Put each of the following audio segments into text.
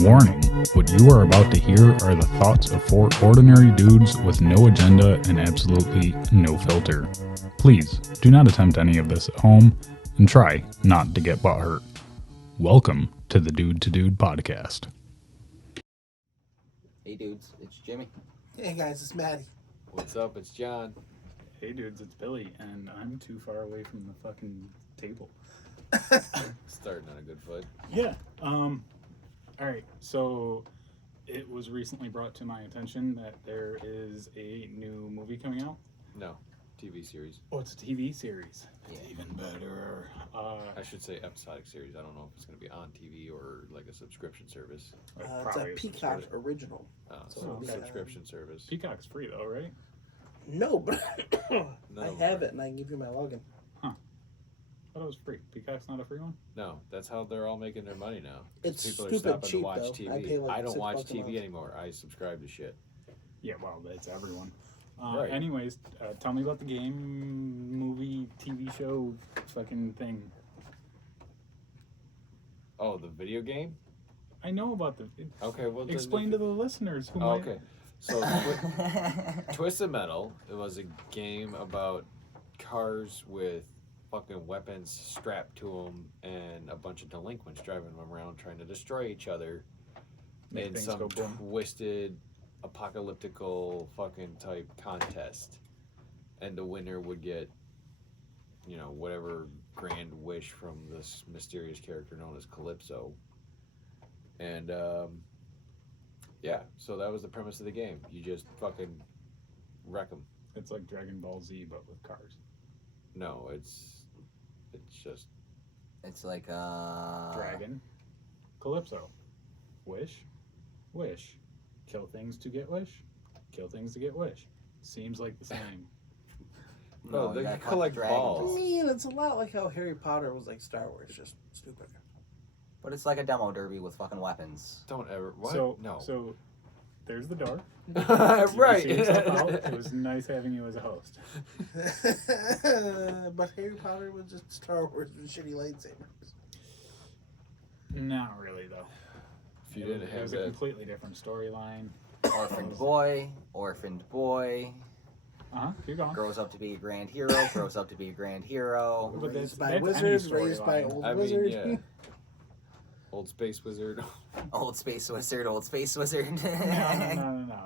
Warning, what you are about to hear are the thoughts of four ordinary dudes with no agenda and absolutely no filter. Please, do not attempt any of this at home, and try not to get butthurt. Welcome to the Dude to Dude podcast. Hey dudes, it's Jimmy. Hey guys, it's Maddie. What's up? It's John. Hey dudes, it's Billy, and I'm too far away from the fucking table. Starting on a good foot. Yeah. Alright, so it was recently brought to my attention that there is a new movie coming out. No, TV series. Oh, it's a TV series. Yeah. It's even better. I should say episodic series. I don't know if it's going to be on TV or like a subscription service. It's a Peacock original. So it'll be, subscription service. Peacock's free though, right? No, but No, I have it and I can give you my login. I thought it was free. Peacock's not a free one? No, that's how they're all making their money now. It's People are stupid stopping cheap, to watch though. TV. I pay, like, don't watch $6 a month. TV anymore. I subscribe to shit. Yeah, well, that's everyone. Right. Anyways, tell me about the game, movie, TV show, fucking thing. Oh, the video game? I know about the... Okay, well... Explain to the listeners who might... Okay, so Twisted Metal, it was a game about cars with fucking weapons strapped to them and a bunch of delinquents driving them around trying to destroy each other Make in things some go boom. twisted apocalyptical fucking type contest, and the winner would get, you know, whatever grand wish from this mysterious character known as Calypso. And yeah, so that was the premise of the game. You just fucking wreck them. It's like Dragon Ball Z, but with cars. No, it's just It's like Dragon. Calypso. Wish. Wish. Kill things to get wish. Kill things to get wish. Seems like the same. no, you they gotta collect dragons. I balls. mean, it's a lot like how Harry Potter was like Star Wars, just stupid. But it's like a demo derby with fucking weapons. Don't ever what? So, no. So, there's the door. Right. You see yourself out. It was nice having you as a host. But Harry Potter was just Star Wars with shitty lightsabers. Not really, though. If you It didn't was have a that, completely different storyline. Orphaned boy, Keep going. grows up to be a grand hero, grows up to be a grand hero. But Raised that's by any wizards, raised by storyline. old I mean, wizard. yeah. Old space wizard. Old space wizard, old space wizard. No.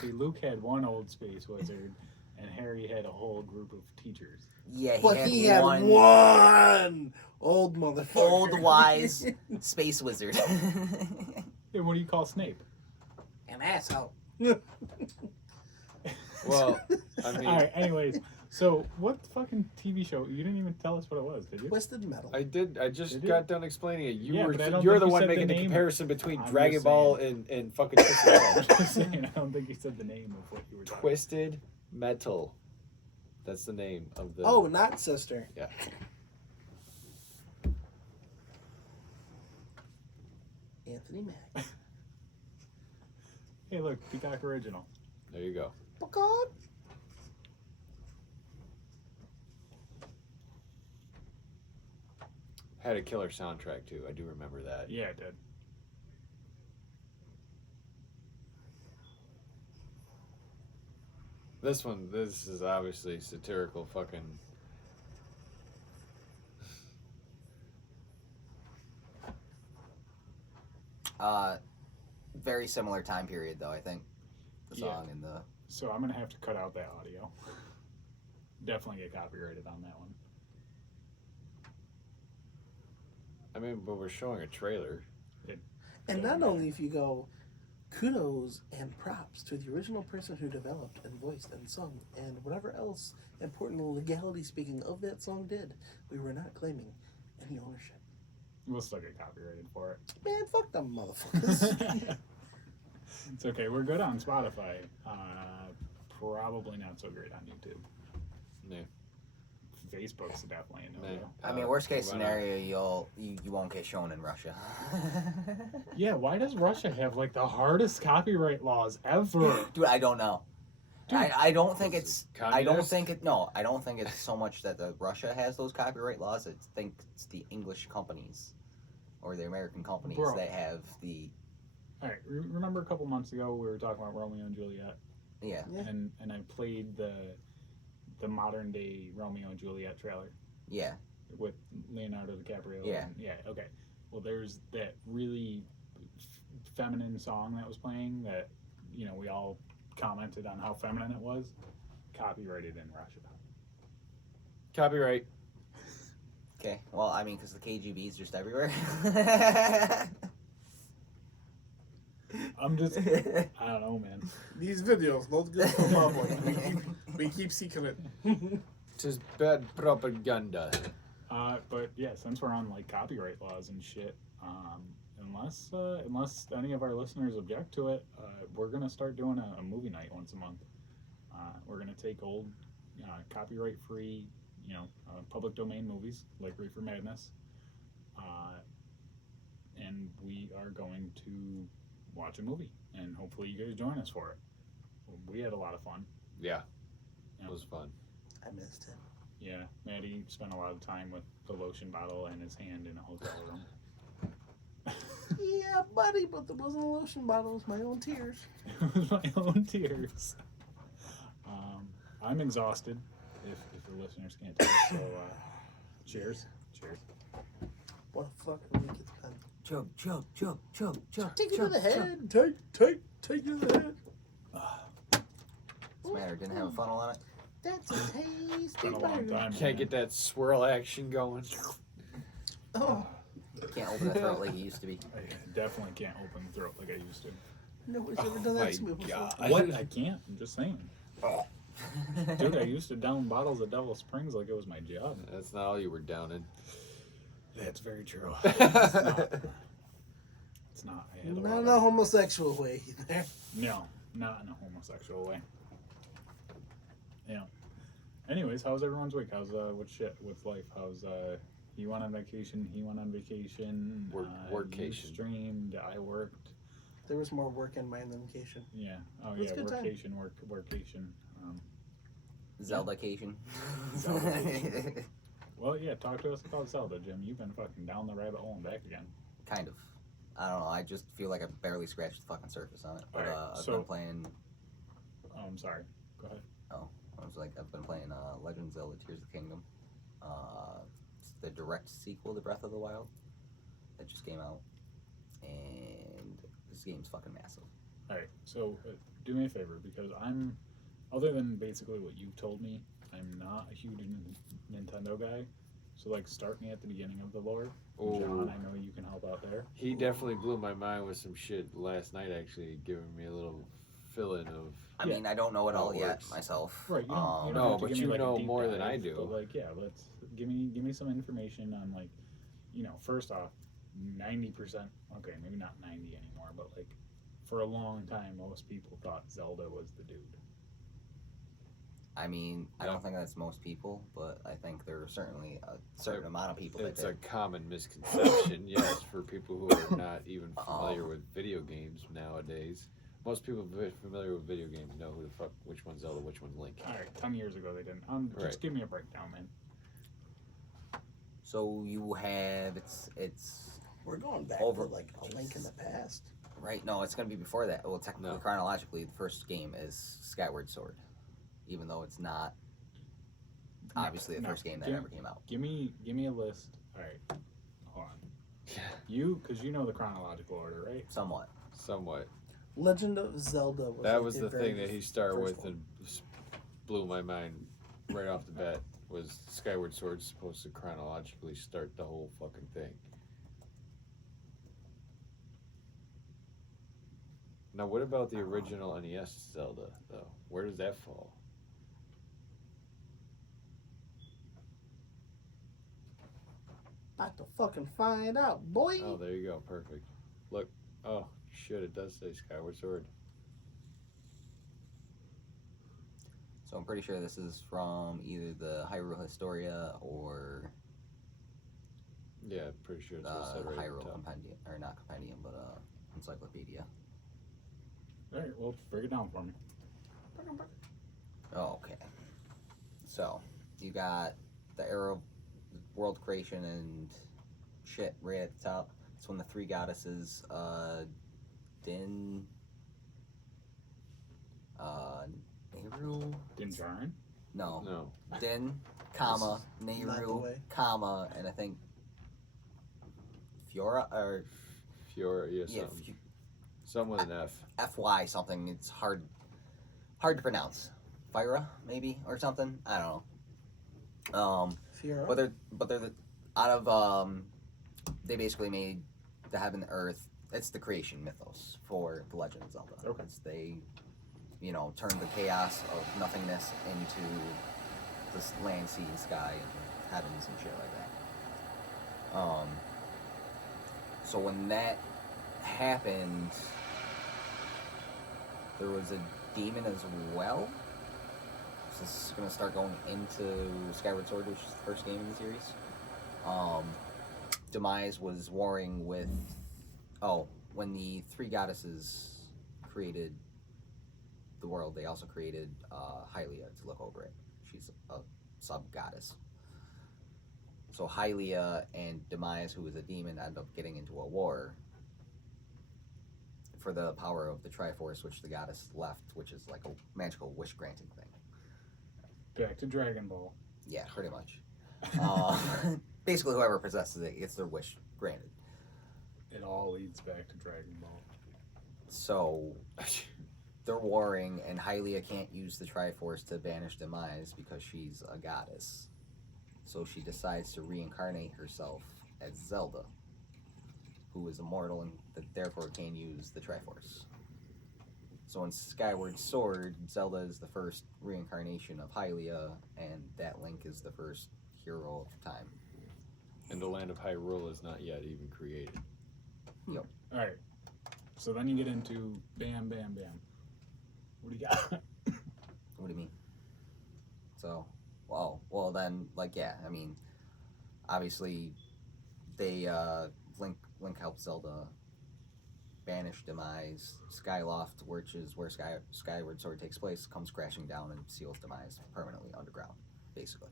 See, Luke had one old space wizard, and Harry had a whole group of teachers. Yeah, But he had one old motherfucker. old wise space wizard. Yeah, what do you call Snape? An asshole. Well, I mean, All right. Anyways, so what fucking TV show? You didn't even tell us what it was, did you? Twisted Metal. I did. I just Did you? got done explaining it. Yeah, but I don't You're think the you one said making the the name. comparison between I'm Dragon just Ball saying. and fucking Twisted Metal. I'm just saying, I don't think you said the name of what you were talking Twisted Metal. That's the name of the. Oh, not sister. Yeah. Anthony Mack. Hey, look, Peacock Original. There you go. Peacock. Had a killer soundtrack too. I do remember that. Yeah, it did. This is obviously satirical fucking. Very similar time period though, I think. The song and the So I'm gonna have to cut out that audio. Definitely get copyrighted on that one. I mean, but we're showing a trailer. And not only if you go, kudos and props to the original person who developed and voiced and sung and whatever else important legality speaking of that song did. We were not claiming any ownership. We'll still get copyrighted for it. Man, fuck them motherfuckers. It's okay. We're good on Spotify. Probably not so great on YouTube. Yeah. Facebook's definitely a no-go. I mean, worst case scenario, you won't get shown in Russia. Yeah, why does Russia have like the hardest copyright laws ever? Dude, I don't know. I don't think This it's. is I don't communist? think it. No, I don't think it's so much that the Russia has those copyright laws. I think it's the English companies or the American companies Bro. that have the. All right, remember a couple months ago we were talking about Romeo and Juliet, Yeah. Yeah. and I played the modern day Romeo and Juliet trailer Yeah. with Leonardo DiCaprio. Yeah. And, yeah. Okay. Well, there's that really feminine song that was playing that we all commented on how feminine it was. Copyrighted in Russia. Copyright. Okay. Well, I mean, because the KGB is just everywhere. I'm just, I don't know, man. These videos not good for public. We keep seeking it. Tis bad propaganda. But yeah, since we're on like copyright laws and shit, unless any of our listeners object to it, we're gonna start doing a movie night once a month. We're gonna take old, copyright-free, public domain movies like Reefer Madness, and we are going to watch a movie, and hopefully you guys join us for it. We had a lot of fun. Yeah. It was fun. I missed it. Yeah, Maddie spent a lot of time with the lotion bottle in his hand in a hotel room. Yeah, buddy, but there wasn't a lotion bottle. It was my own tears. It was my own tears. I'm exhausted, if the listeners can't tell. So, cheers. Cheers. What the fuck? When we get the pen. Chug, chug, chug, chug, chug. Take it to chug, the chug. head. Take it to the head. What's the matter? Didn't have a funnel on it? That's a tasty Been a long burger. time. Can't get that swirl action going. Oh, Can't open the throat like it used to be. I definitely can't open the throat like I used to. nobody's ever done my that to me before. God. What? I can't. I'm just saying. Dude, I used to down bottles of Devil Springs like it was my job. That's not all you were downing. That's very true. It's not. It's not. I had a Not lot in of- a homosexual way either. No, not in a homosexual way. Yeah. Anyways, how's everyone's week? How's what's shit? What's life? How's you went on vacation? He went on vacation. You Workcation. streamed. I worked. There was more work in mine than vacation. Yeah. Oh It was yeah. a good time. Workation. Workation. Zelda-cation. Zelda-cation. Well, yeah. Talk to us about Zelda, Jim. You've been fucking down the rabbit hole and back again. Kind of. I don't know. I just feel like I barely scratched the fucking surface on it. But Alright, I've so- been playing. Oh, I'm sorry. Go ahead. I've been playing Legend of Zelda: Tears of the Kingdom. It's the direct sequel to Breath of the Wild that just came out, and this game's fucking massive. All right. So do me a favor because I'm, other than basically what you've told me, I'm not a huge Nintendo guy. So like, start me at the beginning of the lore. Oh. John, I know you can help out there. He definitely blew my mind with some shit last night, actually, giving me a little fill-in of... I Yeah. mean, I don't know it How all it yet works. myself. Right. You don't, you don't No, have to but give me, you like, a know deep more than dive, I do. But like, yeah, let's give me some information on like, first off, 90%. Okay, maybe not 90 anymore, but like, for a long time, most people thought Zelda was the dude. I mean, I Yeah. don't think that's most people, but I think there are certainly a certain amount of people that It's a did. common misconception, yes, for people who are not even familiar with video games nowadays. Most people familiar with video games know who the fuck, which one's Zelda, which one's Link. All right, 10 years ago they didn't. Just Right. give me a breakdown, man. So you have We're going back Over- to like a link in the past. right. No, it's gonna be before that. Well, technically, No. chronologically, the first game is Skyward Sword, even though it's not obviously the No. first game that Give- ever came out. Give me a list. All right, hold on. Because you know the chronological order, right? Somewhat. Somewhat. Legend of Zelda was That like was the very thing that he started first with one. and blew my mind right off the bat. Was Skyward Sword supposed to chronologically start the whole fucking thing? Now, what about the original NES Zelda, though? Where does that fall? About to fucking find out, boy. Oh, there you go. Perfect. Look. Oh, shit, it does say Skyward Sword. So I'm pretty sure this is from either the Hyrule Historia or Yeah, pretty sure it's what's said right at the Hyrule top. Compendium, or not Compendium, but Encyclopedia. All right, well, break it down for me. So, you got the era of world creation and shit right at the top. It's when the three goddesses, Din, Nehru? Dinjarin? No. No. Din, comma, Not the Nehru, way. comma, and I think Fiora, or Fiora, yeah, yeah, something. Something with an F. FY something. It's hard to pronounce. Fyra, maybe, or something. I don't know. Fiora? But they're the, out of they basically made the heaven, the earth. It's the creation mythos for the Legend of Zelda. Okay. They, turned the chaos of nothingness into this land, sea, and sky, and heavens and shit like that. So when that happened, there was a demon as well. So this is gonna start going into Skyward Sword, which is the first game in the series. Demise was warring with when the three goddesses created the world, they also created Hylia to look over it. She's a sub-goddess. So Hylia and Demise, who was a demon, end up getting into a war for the power of the Triforce, which the goddess left, which is like a magical wish-granting thing. Back to Dragon Ball. Yeah, pretty much. Basically, whoever possesses it gets their wish granted. It all leads back to Dragon Ball. So they're warring, and Hylia can't use the Triforce to banish Demise because she's a goddess. So she decides to reincarnate herself as Zelda, who is immortal and therefore can use the Triforce. So in Skyward Sword, Zelda is the first reincarnation of Hylia, and that Link is the first hero of time. And the land of Hyrule is not yet even created. Yep. Alright. So then you get into bam, bam, bam. What do you got? What do you mean? So, well then, obviously, they, Link helped Zelda banish Demise. Skyloft, which is where Skyward Sword takes place, comes crashing down and seals Demise permanently underground, basically.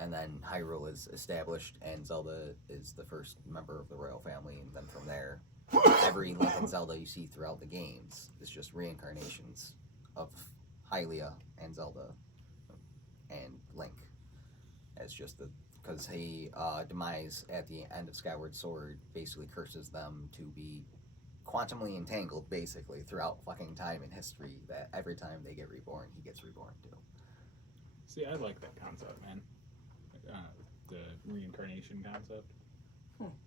And then Hyrule is established, and Zelda is the first member of the royal family, and then from there, every Link and Zelda you see throughout the games is just reincarnations of Hylia and Zelda and Link. As just because Demise at the end of Skyward Sword basically curses them to be quantumly entangled, basically, throughout fucking time and history, that every time they get reborn, he gets reborn too. See, I like that concept, man. The reincarnation concept.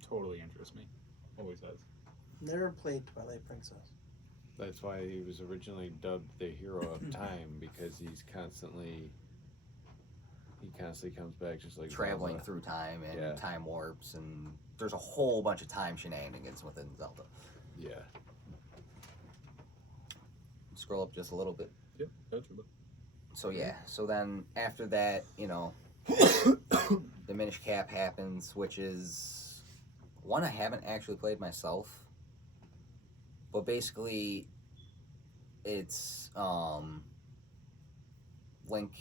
Totally interests me. Always has. Never played Twilight Princess. That's why he was originally dubbed the hero of time, because he constantly comes back just like Traveling Zelda. through time and Yeah. time warps, and there's a whole bunch of time shenanigans within Zelda. Yeah. Scroll up just a little bit. Yep, that's your book. So yeah, so then after that, the Minish Cap happens, which is one I haven't actually played myself, but basically it's Link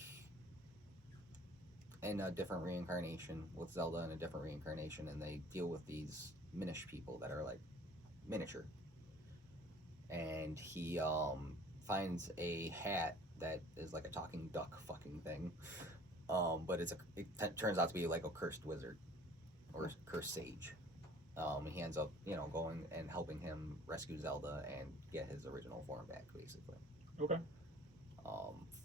in a different reincarnation with Zelda in a different reincarnation, and they deal with these Minish people that are like miniature, and he finds a hat that is like a talking duck fucking thing, but it turns out to be like a cursed wizard or cursed sage. He ends up going and helping him rescue Zelda and get his original form back, basically. Okay.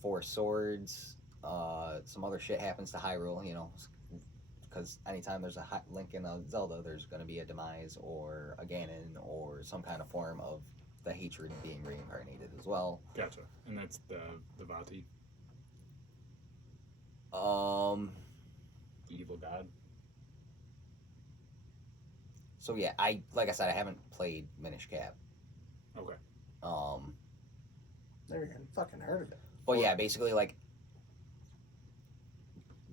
Four Swords, some other shit happens to Hyrule, because anytime there's a Link and a Zelda, there's going to be a Demise or a Ganon or some kind of form of the hatred being reincarnated as well. Gotcha. And that's the Vati, the evil god. So yeah, like I said, I haven't played Minish Cap. Okay. Never even fucking heard of it. But yeah, basically like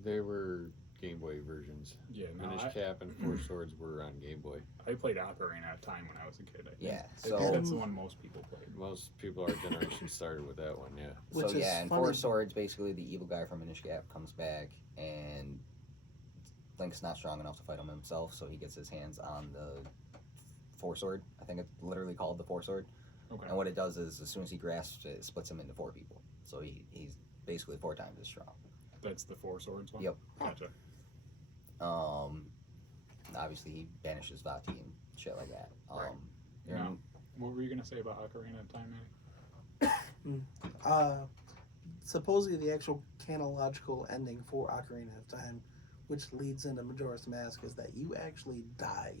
They were Game Boy versions. Yeah, no, Minish Cap and Four Swords were on Game Boy. I played Ocarina of Time when I was a kid. I think. Yeah, I so- think that's the one most people played. Most people our generation started with that one, yeah. Which So is yeah, in funny. Four Swords, basically the evil guy from Minish Cap comes back, and Link's not strong enough to fight him himself, so he gets his hands on the Four Sword. I think it's literally called the Four Sword. Okay. And what it does is, as soon as he grasps it, it splits him into 4 people. So he's basically 4 times as strong. That's the Four Swords one? Yep. Gotcha. Obviously, he banishes Vati and shit like that. Right. they're in- Now, what were you going to say about Ocarina of Time, Manny? Supposedly the actual canological ending for Ocarina of Time, which leads into Majora's Mask, is that you actually die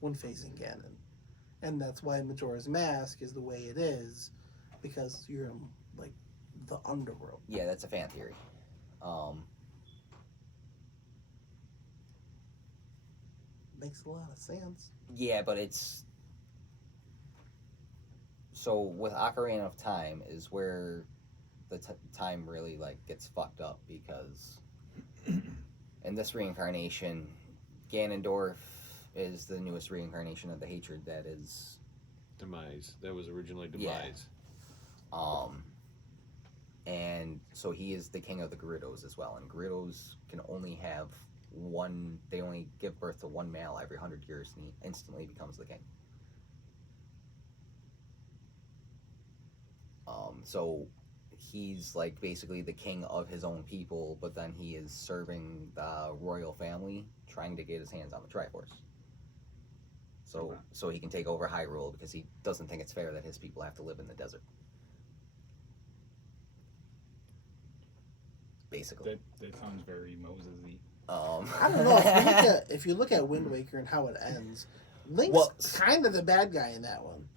when facing Ganon. And that's why Majora's Mask is the way it is, because you're in, like, the underworld. Yeah, that's a fan theory. Makes a lot of sense. Yeah, but it's... So, with Ocarina of Time is where the time really, like, gets fucked up, because in this reincarnation, Ganondorf is the newest reincarnation of the hatred that is... Demise. That was originally Yeah. Demise. And so he is the king of the Gerudos as well, and Gerudos can only have one... They only give birth to one male every 100 years, and he instantly becomes the king. So he's like basically the king of his own people, but then he is serving the royal family, trying to get his hands on the Triforce. So Okay. so he can take over Hyrule, because he doesn't think it's fair that his people have to live in the desert. Basically. That sounds very Moses-y. I don't know. If you look at Wind Waker and how it ends, Link's Well, kind of the bad guy in that one.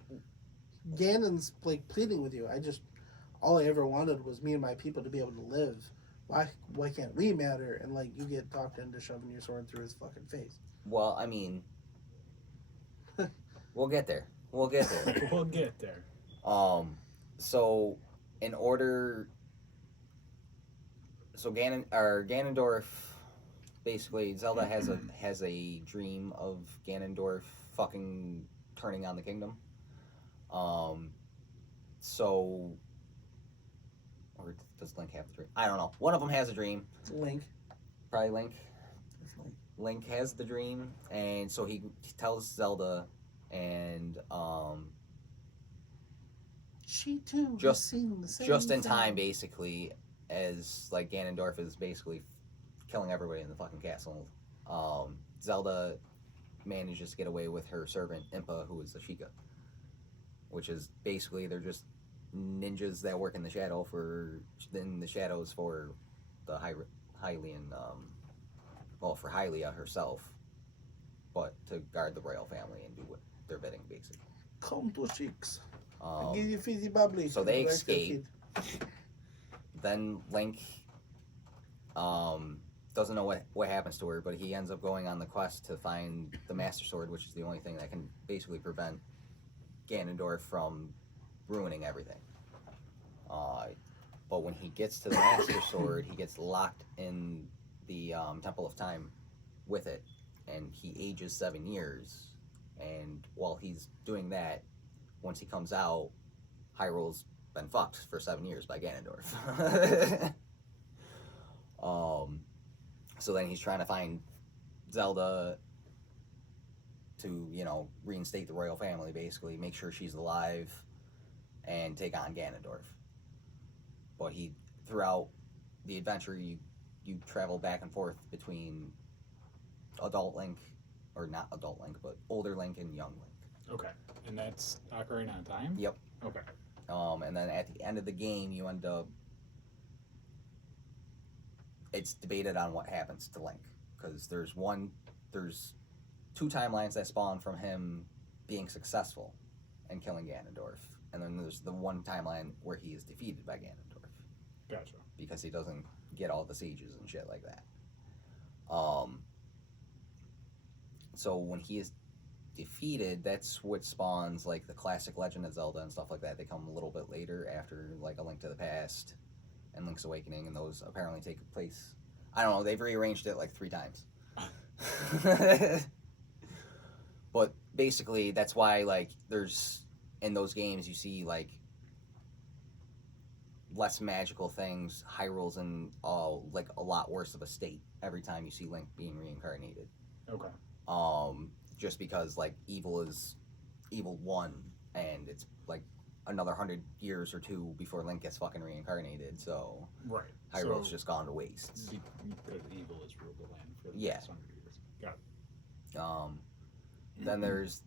Ganon's like pleading with you. All I ever wanted was me and my people to be able to live. Why can't we matter? And like you get talked into shoving your sword through his fucking face. Well, I mean, we'll get there. We'll get there. We'll get there. So in order, so Ganondorf, basically Zelda has a dream of Ganondorf fucking turning on the kingdom. So, or does Link have the dream? I don't know. One of them has a dream. Link. Probably Link. It's Link. Link has the dream, and so he tells Zelda, and She too. Just- has seen the same just in thing. time, basically, as like Ganondorf is basically killing everybody in the fucking castle. Zelda manages to get away with her servant Impa, who is a Sheikah, which is basically they're just ninjas that work in the shadows for the Hylian, for Hylia herself, but to guard the royal family and do what they're bidding, basically. Come to Sheiks. Um, Give you fizzy bubbly. so they Relax your escape. feet. Then Link doesn't know what happens to her, but he ends up going on the quest to find the Master Sword, which is the only thing that can basically prevent Ganondorf from ruining everything. But when he gets to the Master Sword, he gets locked in the Temple of Time with it, and he ages 7 years. And while he's doing that, once he comes out, Hyrule's been fucked for 7 years by Ganondorf. So then he's trying to find Zelda to, reinstate the royal family, basically, make sure she's alive, and take on Ganondorf. But throughout the adventure, you travel back and forth between adult Link, or not adult Link, but older Link and young Link. Okay. And that's Ocarina of Time? Yep. Okay. And then at the end of the game, you end up... It's debated on what happens to Link, because there's 2 timelines that spawn from him being successful and killing Ganondorf, and then there's the one timeline where he is defeated by Ganondorf. Gotcha. Because he doesn't get all the sages and shit like that. So when he is defeated, that's what spawns like the classic Legend of Zelda and stuff like that. They come a little bit later, after like A Link to the Past and Link's Awakening, and those apparently take place. I don't know. They've rearranged it like 3 times. But basically, that's why like there's in those games you see like less magical things. Hyrule's in like a lot worse of a state every time you see Link being reincarnated. Okay. Just because like evil won, and it's like another 100 years or 2 before Link gets fucking reincarnated. So Right. Hyrule's So, just gone to waste. because evil has ruled the land for the Yeah. past 100 years. Got it. Then there's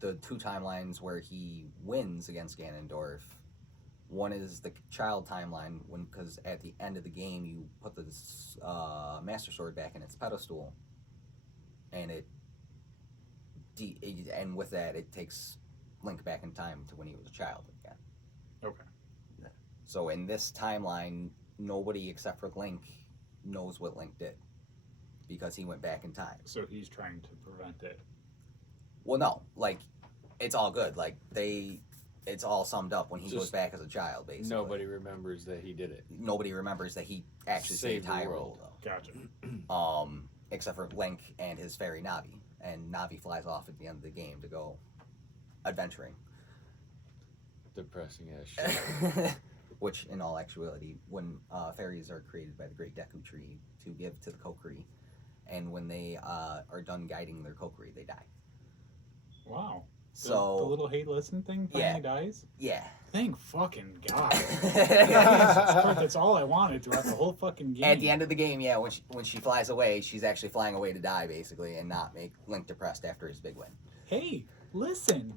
the 2 timelines where he wins against Ganondorf. One is the child timeline, because at the end of the game you put the Master Sword back in its pedestal, and and with that it takes Link back in time to when he was a child again. Okay. So in this timeline, nobody except for Link knows what Link did, because he went back in time. So he's trying to prevent it. Well, no, like it's all good. Like it's all summed up when he goes back as a child. Basically, Nobody remembers that he did it. Nobody remembers that he actually saved the Hyrule, world. though. Gotcha. Except for Link and his fairy Navi, and Navi flies off at the end of the game to go adventuring. Depressing as shit. Which, in all actuality, when fairies are created by the Great Deku Tree to give to the Kokiri, and when they are done guiding their Kokiri, they die. Wow. So the little hate listen thing finally dies? Yeah. Thank fucking God. Jesus Christ, that's all I wanted throughout the whole fucking game. At the end of the game, yeah, when she flies away, she's actually flying away to die, basically, and not make Link depressed after his big win. Hey, listen.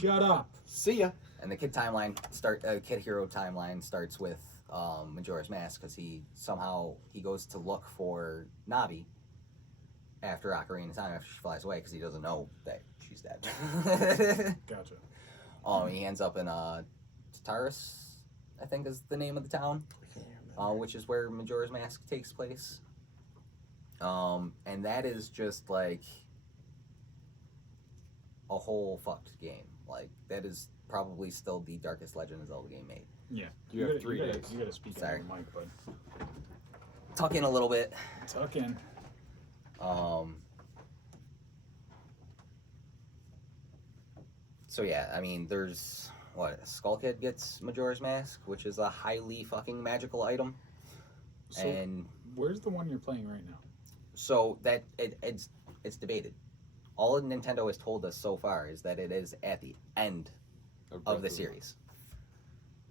Shut up. See ya. And the Kid Hero timeline starts with Majora's Mask, because he goes to look for Navi after Ocarina of Time, after she flies away, because he doesn't know that she's dead. Gotcha. He ends up in Tartarus, I think is the name of the town, which is where Majora's Mask takes place. And that is just like a whole fucked game. Like, that is probably still the darkest Legend of Zelda game made. Yeah. You have 3 days. You gotta speak Sorry. on the mic, bud. Tuck in a little bit. Tuck in. So yeah, I mean, there's Skull Kid gets Majora's Mask, which is a highly fucking magical item. So, and where's the one you're playing right now? so that it's debated. All Nintendo has told us so far is that it is at the end of the series.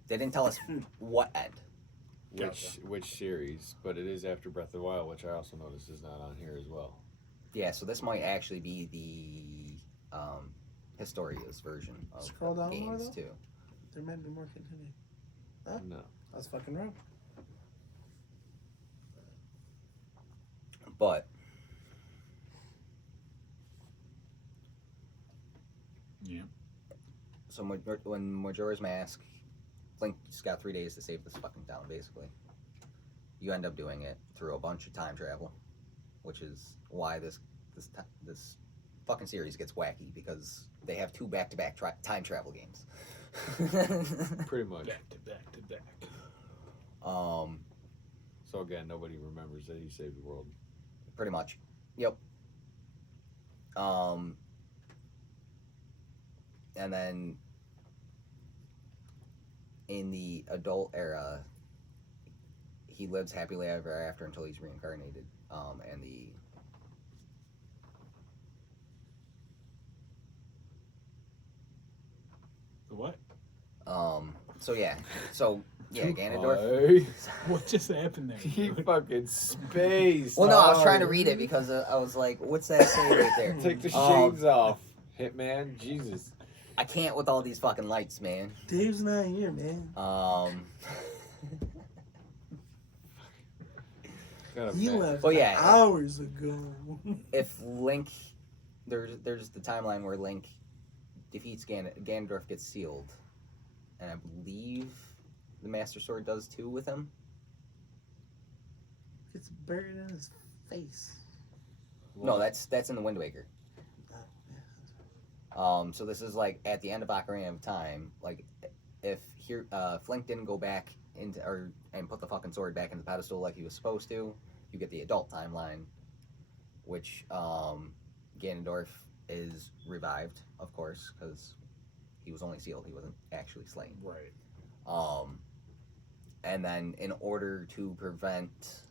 They didn't tell us what end. Which series, but it is after Breath of the Wild, which I also noticed is not on here as well. Yeah, so this might actually be the Historia's version of Scroll down games more, though? too. There might be more continuing. Huh? No. I was fucking wrong. But Yeah. so when Majora's Mask, Link's got 3 days to save this fucking town, basically. You end up doing it through a bunch of time travel, which is why this fucking series gets wacky, because they have 2 back-to-back time travel games. Pretty much. Back to back to back. So again, nobody remembers that he saved the world. Pretty much. Yep. And then in the adult era, he lives happily ever after until he's reincarnated. And The what? Ganondorf. What just happened there? He fucking spaced. Well, no, I was trying to read it because I was like, what's that say right there? Take the shades off, Hitman. Jesus. I can't with all these fucking lights, man. Dave's not here, man. He left hours ago. If Link, there's the timeline where Link defeats Ganondorf, gets sealed, and I believe the Master Sword does too with him. It's buried in his face. No, that's in the Wind Waker. So this is like at the end of Ocarina of Time. Like, if Link didn't go back and put the fucking sword back in the pedestal like he was supposed to, You get the adult timeline, which Ganondorf is revived, of course, because he was only sealed. He wasn't actually slain. Right. And then in order to prevent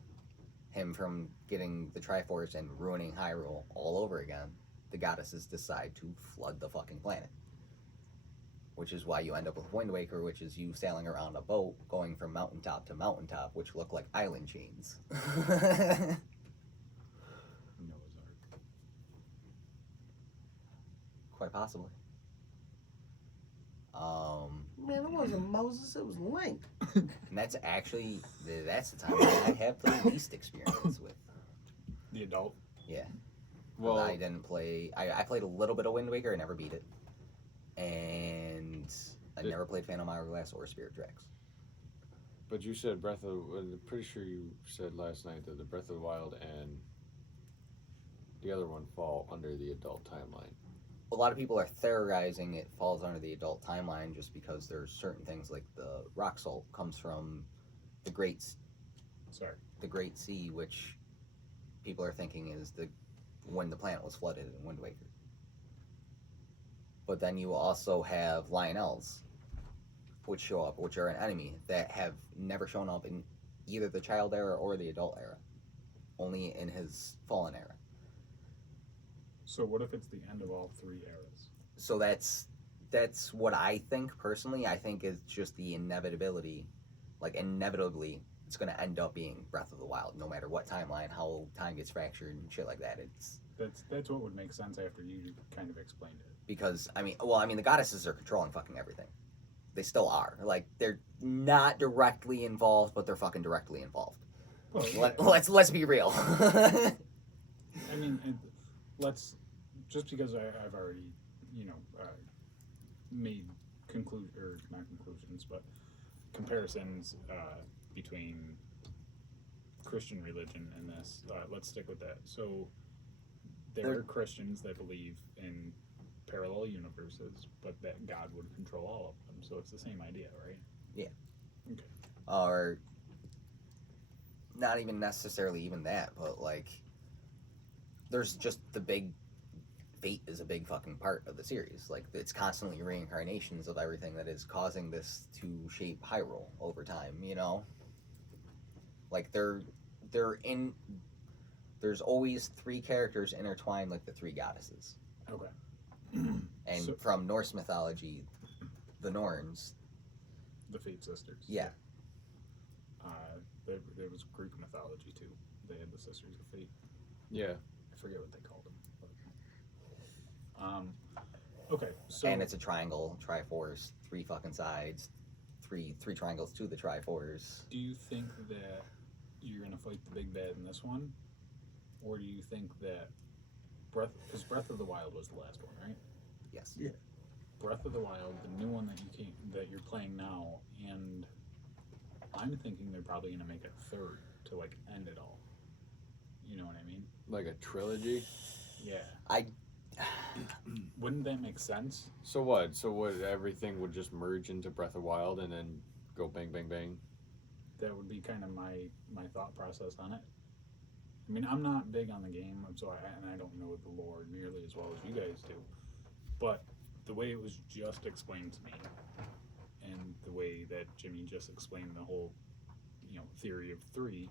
him from getting the Triforce and ruining Hyrule all over again, the goddesses decide to flood the fucking planet. Which is why you end up with Wind Waker, which is you sailing around a boat going from mountaintop to mountaintop, which look like island chains. Noah's Ark. Quite possibly. Man, it wasn't Moses, it was Link. And that's actually, that's the time that I have the least experience with. The adult. Yeah. Well, I didn't play, I played a little bit of Wind Waker, I never beat it. And I never played Phantom Hourglass or Spirit Tracks. but you said I'm pretty sure you said last night that the Breath of the Wild and the other one fall under the adult timeline. A lot of people are theorizing it falls under the adult timeline just because there's certain things like the rock salt comes from the Great Sea, which people are thinking is when the planet was flooded in Wind Waker. But then you also have Lionels, which show up, which are an enemy that have never shown up in either the child era or the adult era, only in his fallen era. So what if it's the end of all three eras? So that's what I think personally. I think it's just the inevitability, like inevitably, it's going to end up being Breath of the Wild, no matter what timeline, how time gets fractured and shit like that. That's what would make sense after you kind of explained it. Because the goddesses are controlling fucking everything. They still are. Like, they're not directly involved, but they're fucking directly involved. Well, yeah. Let's be real. I mean, just because I've already, made not conclusions, but comparisons between Christian religion and this. Let's stick with that. So there are Christians that believe in parallel universes, but that God would control all of them. So it's the same idea, right? Yeah. Okay. Or not even necessarily even that, but like there's just the big fate is a big fucking part of the series. Like it's constantly reincarnations of everything that is causing this to shape Hyrule over time, Like there's always three characters intertwined like the three goddesses. Okay. And from Norse mythology, the Norns, the Fate Sisters. Yeah. There was Greek mythology too. They had the Sisters of Fate. Yeah. I forget what they called them. But, okay, so and it's a triangle, Triforce, three fucking sides, three triangles to the Triforce. Do you think that you're gonna fight the big bad in this one, or do you think that because Breath of the Wild was the last one, right? Yes. Yeah. Breath of the Wild, the new one that you're playing now, and I'm thinking they're probably gonna make a third to like end it all. You know what I mean? Like a trilogy? Yeah. Wouldn't that make sense? So what? Everything would just merge into Breath of the Wild and then go bang, bang, bang? That would be kind of my thought process on it. I mean, I'm not big on the game, so I don't know the lore nearly as well as you guys do. But the way it was just explained to me, and the way that Jimmy just explained the whole, theory of three,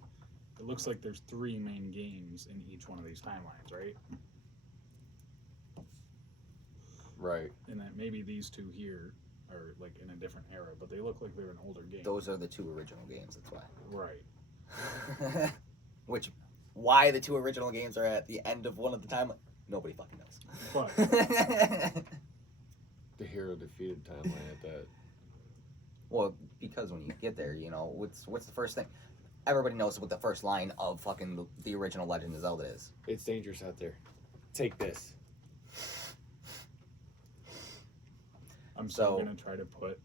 it looks like there's three main games in each one of these timelines, right? Right. And that maybe these two here are like in a different era, but they look like they're an older game. Those are the two original games, that's why. Right. Why the two original games are at the end of one of the timelines, nobody fucking knows. But The hero defeated timeline at that. Well, because when you get there, what's the first thing? Everybody knows what the first line of fucking the original Legend of Zelda is. It's dangerous out there. Take this. I'm still gonna try to put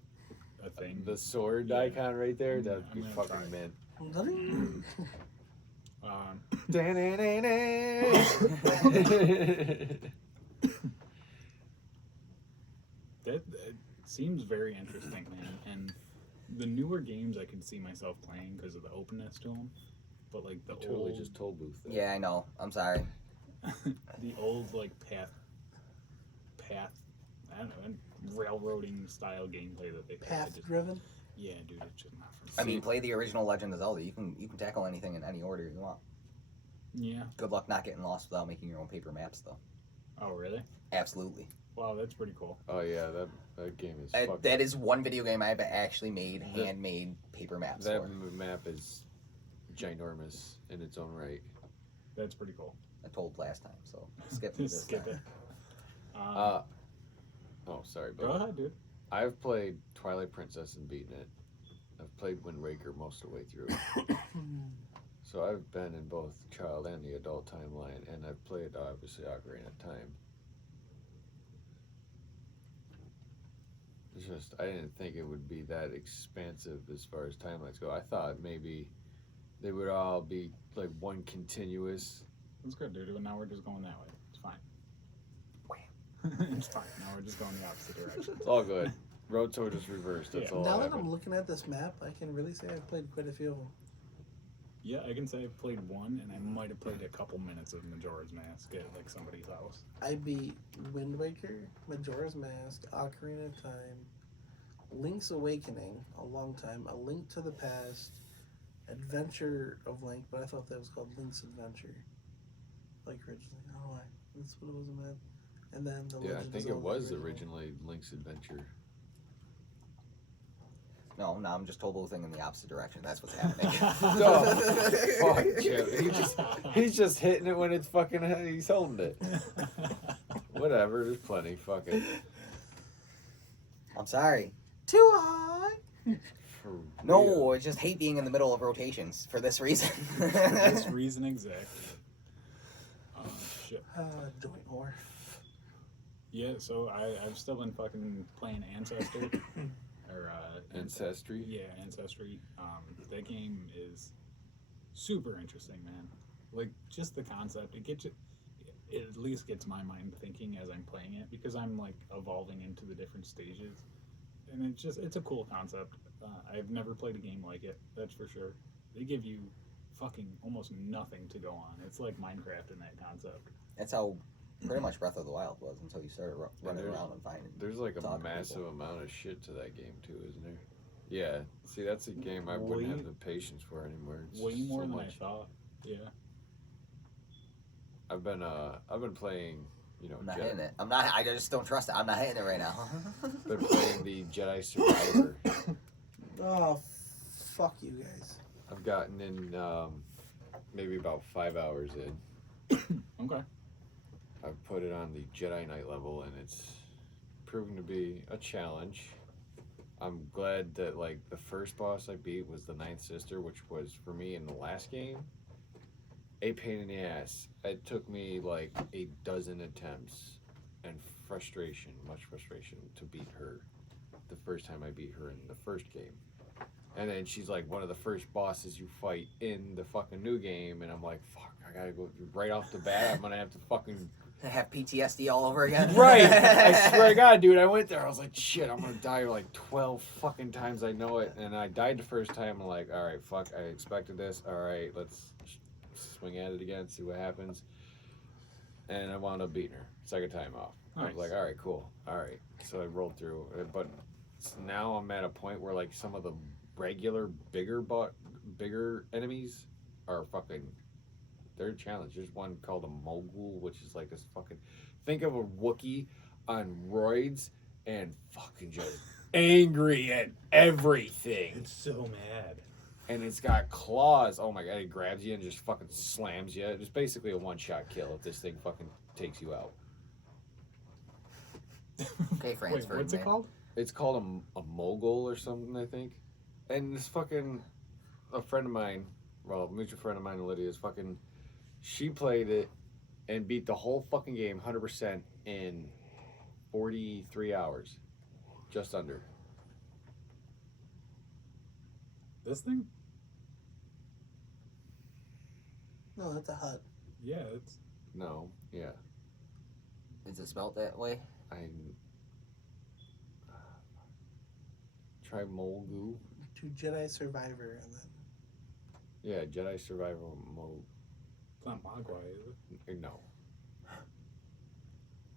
a thing. The sword icon right there, that'd be fucking mint. That seems very interesting, man. And the newer games I can see myself playing because of the openness to them. but like the You totally old, just told booth that. Yeah, I know. I'm sorry. the old like path, I don't know, railroading style gameplay that they had. Path driven. Yeah, dude, it's just not for me. I mean, play the original Legend of Zelda. You can tackle anything in any order you want. Yeah. Good luck not getting lost without making your own paper maps, though. Oh, really? Absolutely. Wow, that's pretty cool. Oh yeah, that game is fucking... That is one video game I've actually made handmade paper maps That for. map is ginormous in its own right. That's pretty cool. I told last time, so skip this Skip time. it. Oh, sorry, Go but ahead, dude. I've played Twilight Princess and beaten it. I've played Wind Waker most of the way through. So I've been in both child and the adult timeline, and I've played, obviously, Ocarina of Time. It's just, I didn't think it would be that expansive as far as timelines go. I thought maybe they would all be like one continuous. That's good, dude. But now we're just going that way. It's fine. It's fine. Now we're just going the opposite direction. It's all good. Road to it is reversed. That's Yeah. all Now that happened. I'm looking at this map, I can really say I've played quite a few of them. Yeah, I can say I've played one, and I might have played a couple minutes of Majora's Mask at like somebody's house. I beat Wind Waker, Majora's Mask, Ocarina of Time, Link's Awakening, a long time, A Link to the Past, Adventure of Link, but I thought that was called Link's Adventure, like originally. I don't know why. That's what it was in that. And then the Yeah, I Legend of think it Zelda was original. originally Link's Adventure. No, I'm just total thing in the opposite direction. That's what's happening. Oh, fuck, Chip. He's just hitting it when it's fucking, he's holding it. Whatever, there's plenty. Fuck it. I'm sorry. Too high! For No, real. I just hate being in the middle of rotations for this reason. For this reason exactly. Oh, shit. Joint whore. Yeah, so I've still been fucking playing Ancestor. Or, Ancestry? Yeah, Ancestry. That game is super interesting, man. Like, just the concept. It at least gets my mind thinking as I'm playing it, because I'm, like, evolving into the different stages. And it's a cool concept. I've never played a game like it, that's for sure. They give you fucking almost nothing to go on. It's like Minecraft in that concept. That's how pretty much Breath of the Wild was until you started running there's- around and finding. There's like a talking to massive people. amount of shit to that game too, isn't there? Yeah. See, that's a game I wouldn't Way- have the patience for anymore. It's Way more so than much. I thought. Yeah. I've been playing, you know, I'm not hitting it. I'm not. I just don't trust it. I'm not hitting it right now. been playing the Jedi Survivor. Oh, fuck you guys. I've gotten in maybe about 5 hours in. Okay. I've put it on the Jedi Knight level, and it's proven to be a challenge. I'm glad that like the first boss I beat was the Ninth Sister, which was for me in the last game a pain in the ass. It took me like a dozen attempts and much frustration to beat her the first time I beat her in the first game. And then she's like one of the first bosses you fight in the fucking new game, and I'm like, fuck, I gotta go right off the bat. I'm gonna have to fucking Have PTSD all over again. right. I swear to God, dude, I went there. I was like, shit, I'm gonna die like 12 fucking times. I know it. And I died the first time. I'm like, all right, fuck, I expected this. All right, let's swing at it again, see what happens. And I wound up beating her second time off. I was Nice. like, all right, cool. All right. So I rolled through. But now I'm at a point where like some of the regular bigger enemies are fucking, they're a challenge. There's one called a Mogul, which is like this fucking, think of a Wookiee on roids and fucking just angry at everything. It's so mad. And it's got claws. Oh my God, it grabs you and just fucking slams you. It's basically a one-shot kill if this thing fucking takes you out. Okay, Wait, Fransford, what's it man. called? It's called a Mogul or something, I think. And this fucking, a friend of mine, well, a mutual friend of mine, Lydia's fucking, she played it and beat the whole fucking game 100% in 43 hours. Just under. This thing? No, that's a hut. Yeah, it's. No, yeah. Is it spelled that way? Try Mogul. To Jedi Survivor, and then Yeah, Jedi survival mode. It's not Mogwai, is it? No.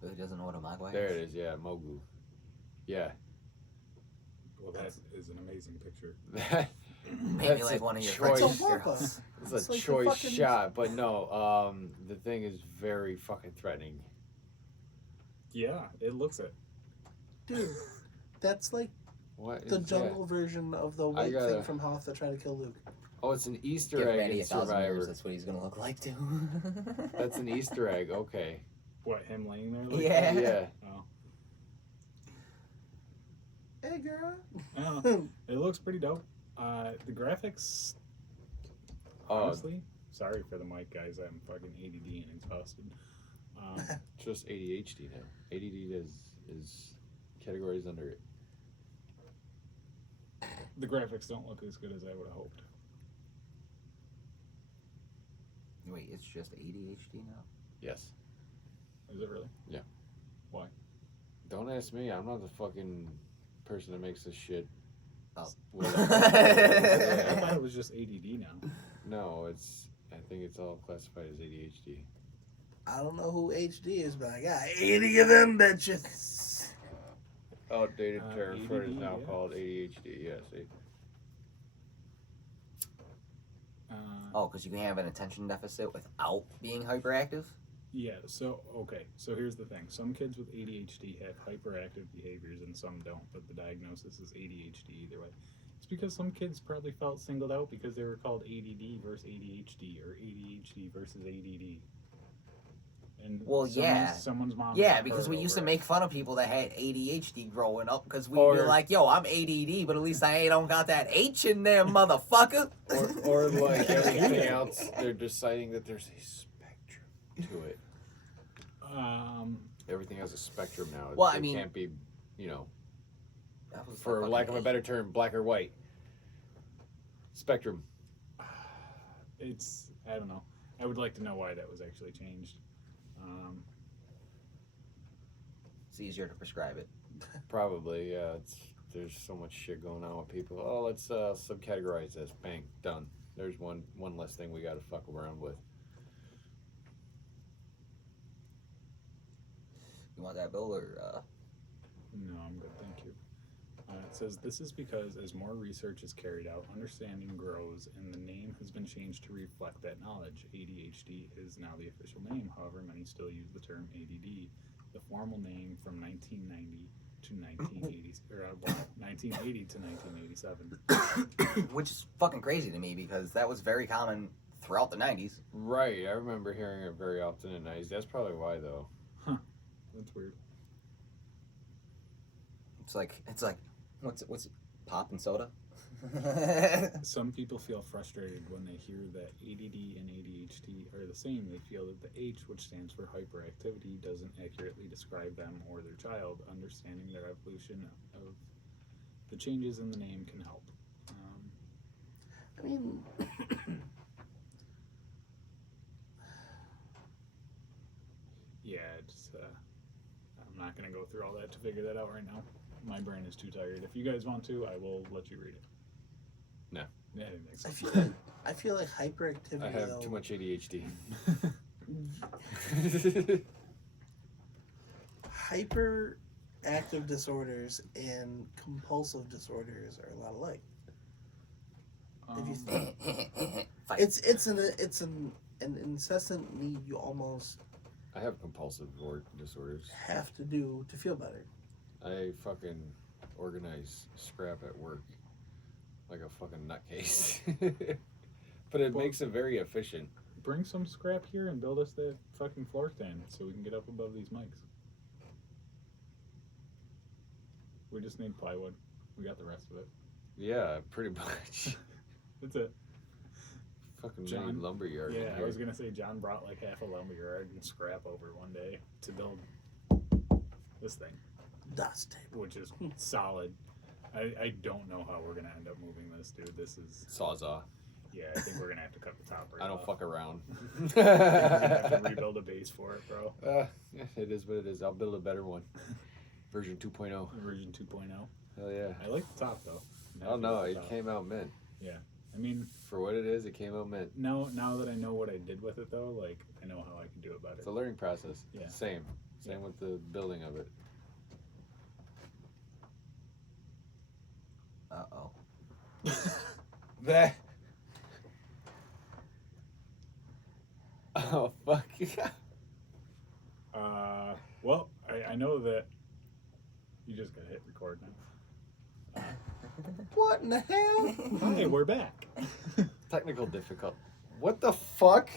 Really doesn't know what a Mogwai There is? it is, yeah, Mogu. Yeah. Well, that is an amazing picture. Maybe like one of your choice. friends. It's a Wampa. It's It's a like the choice fucking- shot, but no, the thing is very fucking threatening. Yeah, it looks it. Dude, that's like What the is jungle version of the white gotta- thing from Hoth that tried to kill Luke. that? Oh, it's an Easter Give egg Maddie in 1,000 years, Survivor. that's what he's gonna look like too. That's an Easter egg, okay. What, him laying there? Like Yeah. that? Yeah. Oh. Hey, girl. I don't know. It looks pretty dope. The graphics, honestly, sorry for the mic, guys. I'm fucking ADD and exhausted. Just ADHD now. ADD is categories under it. The graphics don't look as good as I would have hoped. Wait, it's just ADHD now? Yes. Is it really? Yeah. Why? Don't ask me. I'm not the fucking person that makes this shit. Oh. I Yeah. thought it was just ADD now. No, I think it's all classified as ADHD. I don't know who HD is, but I got 80 of them bitches. Outdated term for it is ADD, now yeah. called ADHD. Yeah, see. Oh, because you can have an attention deficit without being hyperactive? Yeah, so, okay. So here's the thing. Some kids with ADHD have hyperactive behaviors and some don't, but the diagnosis is ADHD either way. It's because some kids probably felt singled out because they were called ADD versus ADHD or ADHD versus ADD. And Well, yeah. Someone's mom. Yeah, got because hurt we used to over make fun of people that had ADHD growing up because we'd be Or- like, yo, I'm ADD, but at least I don't got that H in there, motherfucker. Or like everything else, they're deciding that there's a spectrum to it. Everything has a spectrum now. Well, I It mean- can't be, you know, That was for the lack of a fucking better term, black or white. Spectrum. It's, I don't know. I would like to know why that was actually changed. It's easier to prescribe it. Probably, yeah. There's so much shit going on with people. Oh, let's subcategorize this. Bang, done. There's one less thing we got to fuck around with. You want that, Bill, or No, I'm good, thank you. It says this is because as more research is carried out, understanding grows, and the name has been changed to reflect that knowledge. ADHD is now the official name. However, many still use the term ADD, the formal name from 1990 to 1980, or 1980 to 1987. which is fucking crazy to me because that was very common throughout the 90s. Right, I remember hearing it very often in the 90s. That's probably why, though. That's weird. It's like what's pop and soda? Some people feel frustrated when they hear that ADD and ADHD are the same. They feel that the H, which stands for hyperactivity, doesn't accurately describe them or their child. Understanding their evolution of the changes in the name can help. I mean, Yeah, it's, I'm not going to go through all that to figure that out right now. My brain is too tired. If you guys want to, I will let you read it. No. Yeah, it makes I sense. feel like hyperactivity. I have though, too much ADHD. Hyperactive disorders and compulsive disorders are a lot alike. If you Fight. it's an incessant need you almost I have compulsive disorders. have to do to feel better. I fucking organize scrap at work like a fucking nutcase. But it Well- makes it very efficient. Bring some scrap here and build us that fucking floor stand so we can get up above these mics. We just need plywood. We got the rest of it. Yeah, pretty much. That's it. Fucking John? mini lumberyard. Yeah, in I here. was gonna say John brought like half a lumberyard and scrap over one day to build this thing, Dust table. which is solid. I don't know how we're gonna end up moving this, dude. This is Sawzall. yeah. I think we're gonna have to cut the top right I don't off. fuck around. We're gonna have to rebuild a base for it, bro. It is what it is. I'll build a better one. Version 2.0. Version 2.0. Hell yeah. I like the top though. Oh no, The it top. came out mint. Yeah. I mean, For what it is, it came out mint. now that I know what I did with it, though, like, I know how I can do it better. It's a learning process. Yeah. Same with the building of it. Uh-oh. That. Oh, fuck. Well, I know that you just got hit record now. What in the hell? Hi, we're back. Technical difficult. What the fuck?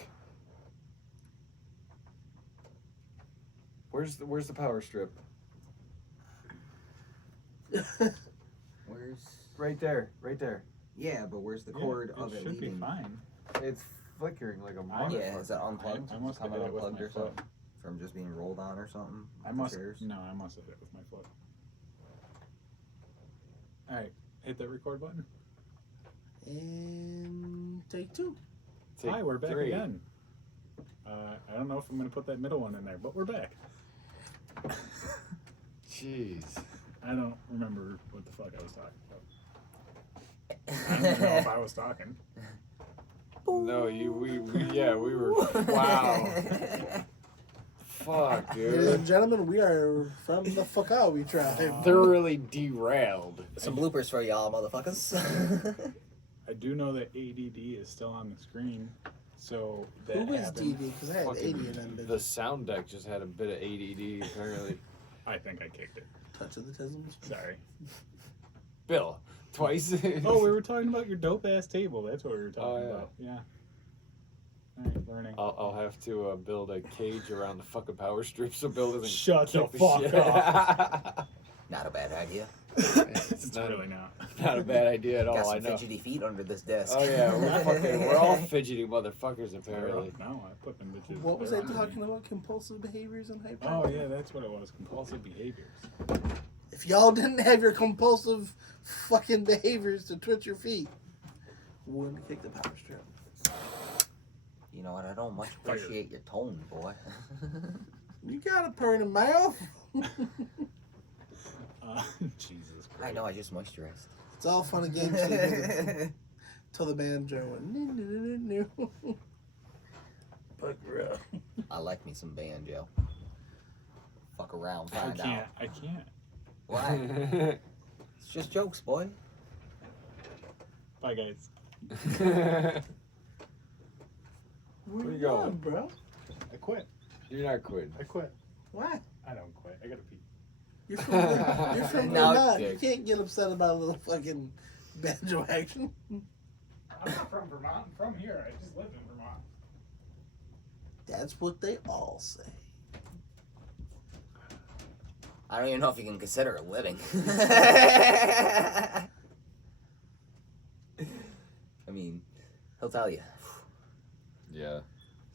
Where's the power strip? Where's... Right there. Yeah, but where's the cord of it should leading? be fine. It's flickering like a I- Yeah, motherfucker. is it unplugged? I must have Coming hit it with unplugged my or foot. something? From just being rolled on or something? I The must chairs? have hit it with my foot. All right, hit that record button. And take 2. Take Hi, we're back 3. again. I don't know if I'm gonna put that middle one in there, but we're back. Jeez. I don't remember what the fuck I was talking about. I don't even know if I was talking. No, we were. Wow. Fuck, Ladies dude. and gentlemen, we are from the Fukawi tribe. Thoroughly derailed. Some bloopers for y'all, motherfuckers. I do know that ADD is still on the screen, so that Who is happened. DD? Because I had 80 of them. The sound deck just had a bit of ADD, apparently. I think I kicked it. Touch of the tisms. Sorry. Bill, twice. Oh, we were talking about your dope ass table. That's what we were talking yeah. about. Yeah. All right, learning. I'll have to build a cage around the fucking power strip so Bill doesn't Shut the kick fuck shit. up. Not a bad idea. It's really not. Not a bad idea at Got all, some I know. fidgety feet under this desk. Oh yeah, we're all fidgety motherfuckers apparently. No, I put them bitches. What was I they're on talking me. about? Compulsive behaviors and hyper. Oh yeah, that's what it was. Compulsive behaviors. If y'all didn't have your compulsive fucking behaviors to twitch your feet, wouldn't kick the power strip. You know what? I don't much appreciate your tone, boy. You got a purr in the mouth. Jesus Christ. I know, I just moisturized. It's all fun and games till the banjo went. Fuck rough. I like me some banjo. Fuck around, I find out. can't. Why? It's just jokes, boy. Bye, guys. Where you you going? going, bro? I quit. You're not quitting. I quit. Why? I don't quit. I gotta pee. You're from, you're from No, Vermont. You dick. can't get upset about a little fucking banjo action. I'm not from Vermont. I'm from here. I just live in Vermont. That's what they all say. I don't even know if you can consider it living. I mean, he'll tell you. Yeah.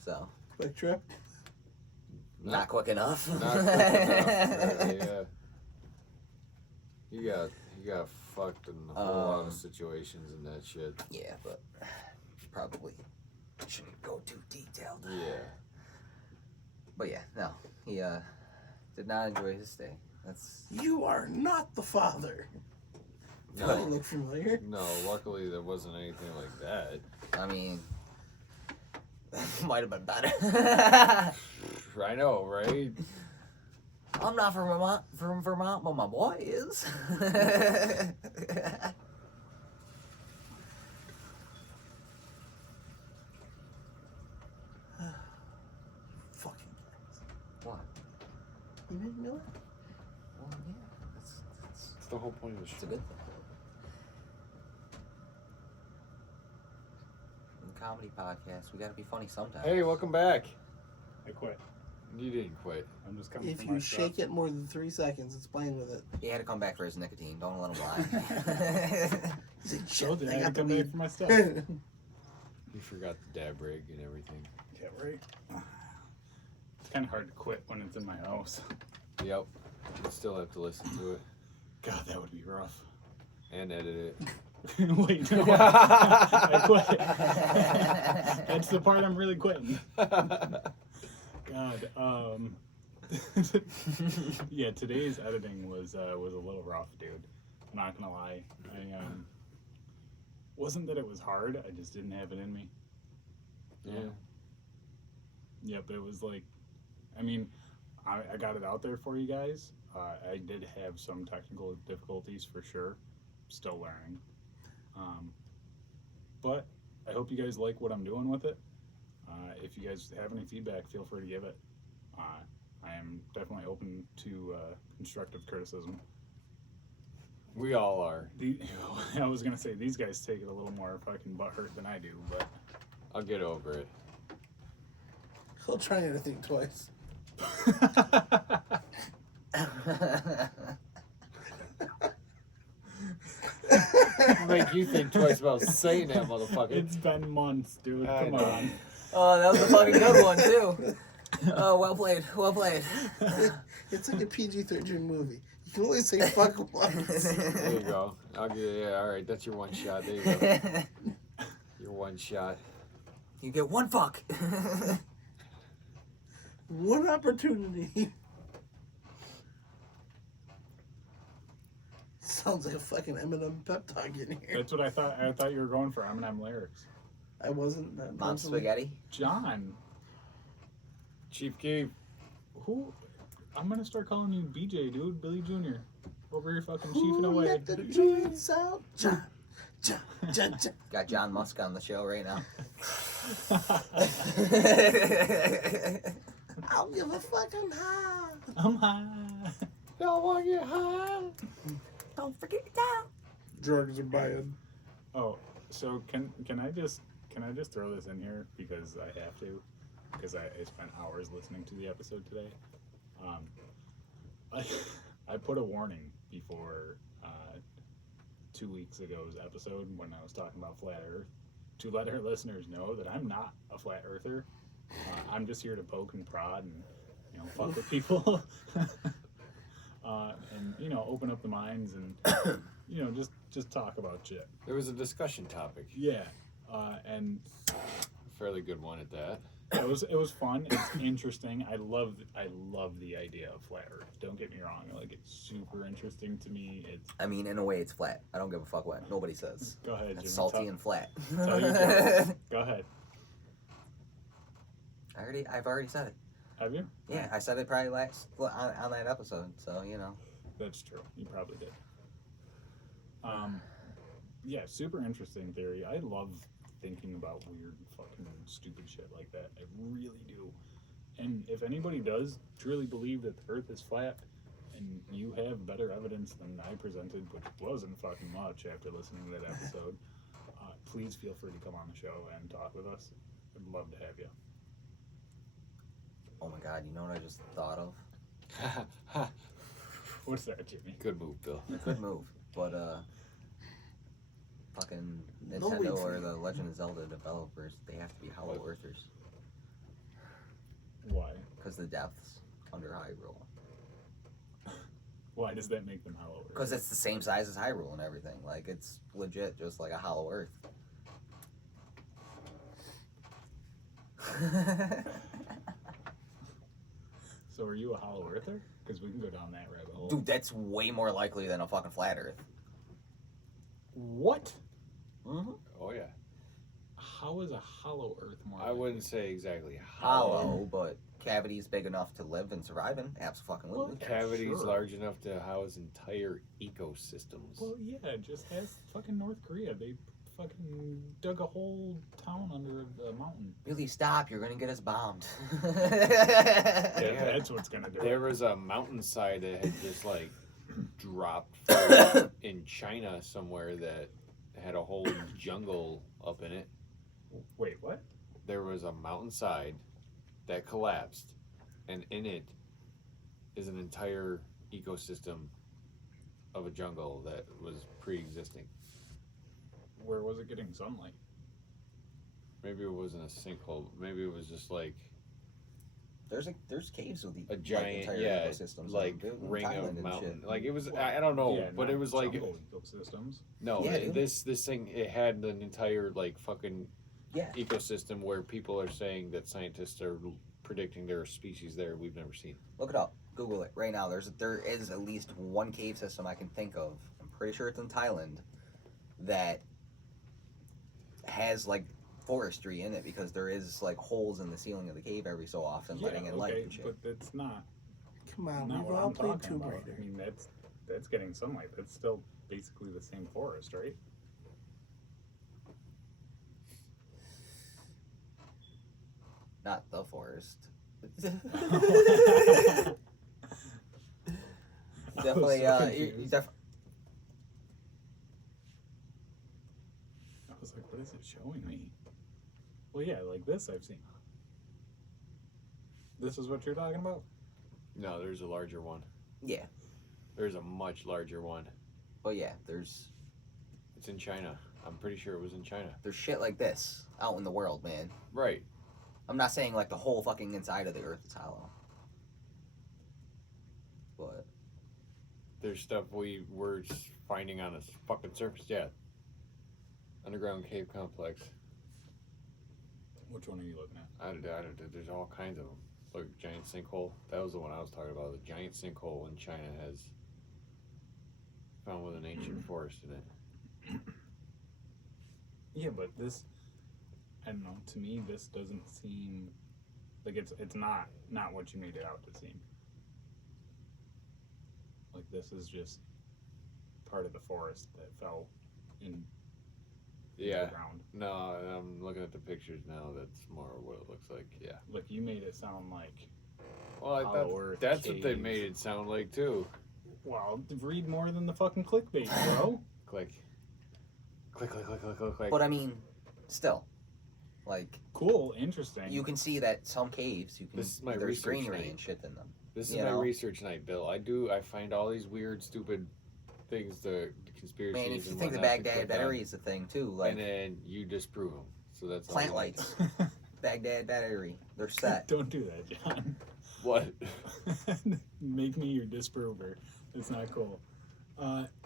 So, Quick trip. not quick enough. Not quick enough, really, yeah. You got fucked in a whole lot of situations and that shit. Yeah, but probably shouldn't go too detailed. Yeah. But yeah, no, he did not enjoy his stay. That's You are not the father. Does that No, look familiar? no. Luckily, there wasn't anything like that. I mean, might have been better. I know, right? I'm not from Vermont, but my boy is. Fucking guys. What? You didn't know it? Well, yeah, that's That's the whole point of the it's a show. good thing. In the comedy podcast, we gotta be funny sometimes. Hey, welcome back. I quit. You didn't quit. I'm just coming If for you my shake stuff. it more than 3 seconds, it's playing with it. He had to come back for his nicotine. Don't let him lie. He said, Told shit, you, I I got had the to come back weed. for my stuff. You forgot the dab rig and everything. Yeah, right. It's kind of hard to quit when it's in my house. Yep. You still have to listen to it God, that would be rough. and edit it. Wait, no. I quit. That's the part I'm really quitting. God, yeah, today's editing was a little rough, dude. I'm not gonna lie. wasn't that it was hard. I just didn't have it in me. Yeah. Yep, it was like, I mean, I got it out there for you guys. I did have some technical difficulties for sure. Still learning. But I hope you guys like what I'm doing with it. If you guys have any feedback, feel free to give it. I am definitely open to constructive criticism. We all are. I was going to say, these guys take it a little more fucking butthurt than I do, but... I'll get over it. He'll try anything twice. Make you think twice about saying that, motherfucker. It's been months, dude. I Come know. on. Oh, that was a fucking good one too. Oh, well played, well played. It's like a PG-13 movie. You can only say fuck once. There you go. I'll get all right, that's your one shot. There you go. Your one shot. You get one fuck. One opportunity. Sounds like a fucking Eminem pep talk in here. That's what I thought. I thought you were going for Eminem lyrics. I wasn't. Mom spaghetti. John, Chief Keef. who? I'm gonna start calling you BJ, dude. Billy Jr. Over here fucking chiefing away. Let the joints out? John. Got John Musk on the show right now. I'll give a fucking high. I'm high. Y'all want to get high? Don't forget that. Drugs are bad. Oh, so can I just throw this in here because I have to, because I spent hours listening to the episode today. I put a warning before 2 weeks ago's episode when I was talking about flat Earth to let our listeners know that I'm not a flat earther. I'm just here to poke and prod and fuck with people. And open up the minds and just talk about shit. There was a discussion topic. Yeah, and Fairly good one at that. it was fun. It's interesting. I love the idea of flat Earth. Don't get me wrong. Like, it's super interesting to me. It's I mean, in a way, it's flat. I don't give a fuck what nobody says. go ahead, Jimmy. It's salty and flat. tell your joke. Go ahead. I've already said it. Have you? Yeah, I said it probably on that episode. So That's true. You probably did. Yeah, super interesting theory. I love thinking about weird, fucking stupid shit like that. I really do. And if anybody does truly believe that the Earth is flat, and you have better evidence than I presented, which wasn't fucking much after listening to that episode, please feel free to come on the show and talk with us. I'd love to have you. Oh my god, you know what I just thought of? What's that, Jimmy? Good move, Bill. Good move, but fucking Nobody Nintendo or think- the Legend of Zelda developers, they have to be Hollow Earthers Why? because the depths under Hyrule. Why does that make them Hollow Earth? Because it's the same size as Hyrule and everything. Like, it's legit just like a Hollow Earth. So are you a Hollow Earther? Because we can go down that rabbit hole. Dude, that's way more likely than a fucking flat Earth. What? Mm-hmm. Oh, yeah. How is a Hollow Earth more? I wouldn't say exactly Hollow, but cavities big enough to live and survive in? Absolutely. Well, Cavities Sure. large enough to house entire ecosystems. Well, yeah, just ask fucking North Korea. They fucking dug a whole town under a mountain. Billy, stop. You're going to get us bombed. Yeah, that's what's gonna do There it. was a mountainside that had just like dropped in China somewhere that had a whole jungle up in it. Wait, what? There was a mountainside that collapsed, and in it is an entire ecosystem of a jungle that was pre-existing. Where was it getting sunlight? Maybe it wasn't a sinkhole. Maybe it was just like There's caves with a giant, entire yeah, ecosystems like in ring Thailand of and mountain. shit. Like it was, I don't know, Yeah, but not it was like jungle ecosystems. no, Yeah, dude. this thing it had an entire like fucking Yeah. ecosystem where people are saying that scientists are predicting there are species there we've never seen. Look it up. Google it right now. There is at least one cave system I can think of. I'm pretty sure it's in Thailand that has like forestry in it because there is like holes in the ceiling of the cave every so often, letting in light and shit. But it's not. Come on, Not we've what all I'm played talking Tomb about. Raider. I mean, that's getting sunlight. That's still basically the same forest, right? Not the forest. Definitely, you definitely. I was like, what is it showing me? Well, yeah, like this I've seen. This is what you're talking about? No, there's a larger one. Yeah. There's a much larger one. Oh yeah, there's It's in China. I'm pretty sure it was in China. shit like this out in the world, man. Right. I'm not saying like the whole fucking inside of the earth is hollow. But There's stuff we were finding on a fucking surface. Yeah. Underground cave complex. Which one are you looking at? There's all kinds of them. Look, giant sinkhole. That was the one I was talking about. The giant sinkhole in China has found with an ancient forest in it. Yeah, but this, I don't know. To me, this doesn't seem like it's not what you made it out to seem. Like this is just part of the forest that fell in Yeah. the ground. No, I'm looking at the pictures now. That's more what it looks like. Yeah. Like you made it sound like. Well, I Hollow thought Earth that's what they cave. made it sound like too. Well, read more than the fucking clickbait, bro. Click. Click, click, click, click, click, click. but I mean, still, like Cool, interesting. you can see that some caves This is my there's research greenery night. and shit in them. This is you my know? research night, Bill. I find all these weird, stupid things, the conspiracies. Man, if you and think the whatnot to Baghdad click on, battery is a thing too, like and then you disprove them. So that's all plant I like. lights, Baghdad battery, they're set. Don't do that, John. What? Make me your disprover. That's not cool.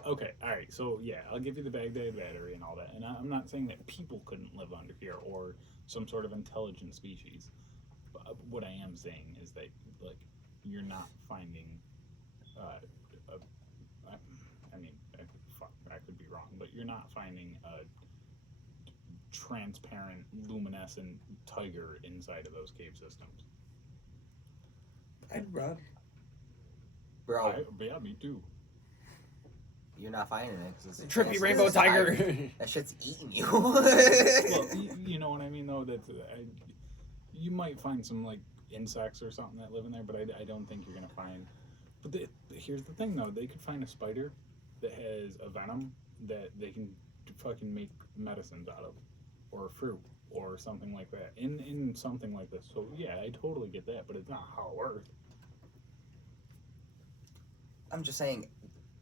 Okay, all right. So yeah, I'll give you the Baghdad battery and all that. And I'm not saying that people couldn't live under here or some sort of intelligent species. But what I am saying is that like you're not finding. I could be wrong, but you're not finding a transparent, luminescent tiger inside of those cave systems. I'd run. Bro, Yeah, me too. you're not finding it because it's Trippy it's rainbow a tiger. That shit's eating you. Well, you know what I mean, though. That you might find some like insects or something that live in there, but I don't think you're gonna find. But here's the thing, though. They could find a spider that has a venom that they can fucking make medicines out of, or fruit, or something like that. In something like this. So yeah, I totally get that, but it's not Hollow Earth. I'm just saying,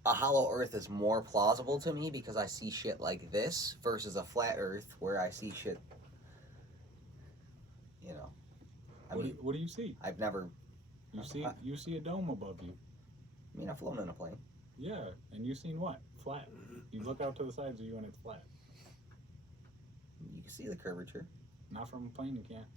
a hollow Earth is more plausible to me because I see shit like this versus a flat Earth where I see shit. You know, What do you see? I've never. You see a dome above you. I mean, I've flown in a plane. Yeah, and you've seen what? Flat. You look out to the sides of you and it's flat. You can see the curvature. Not from a plane, you can't.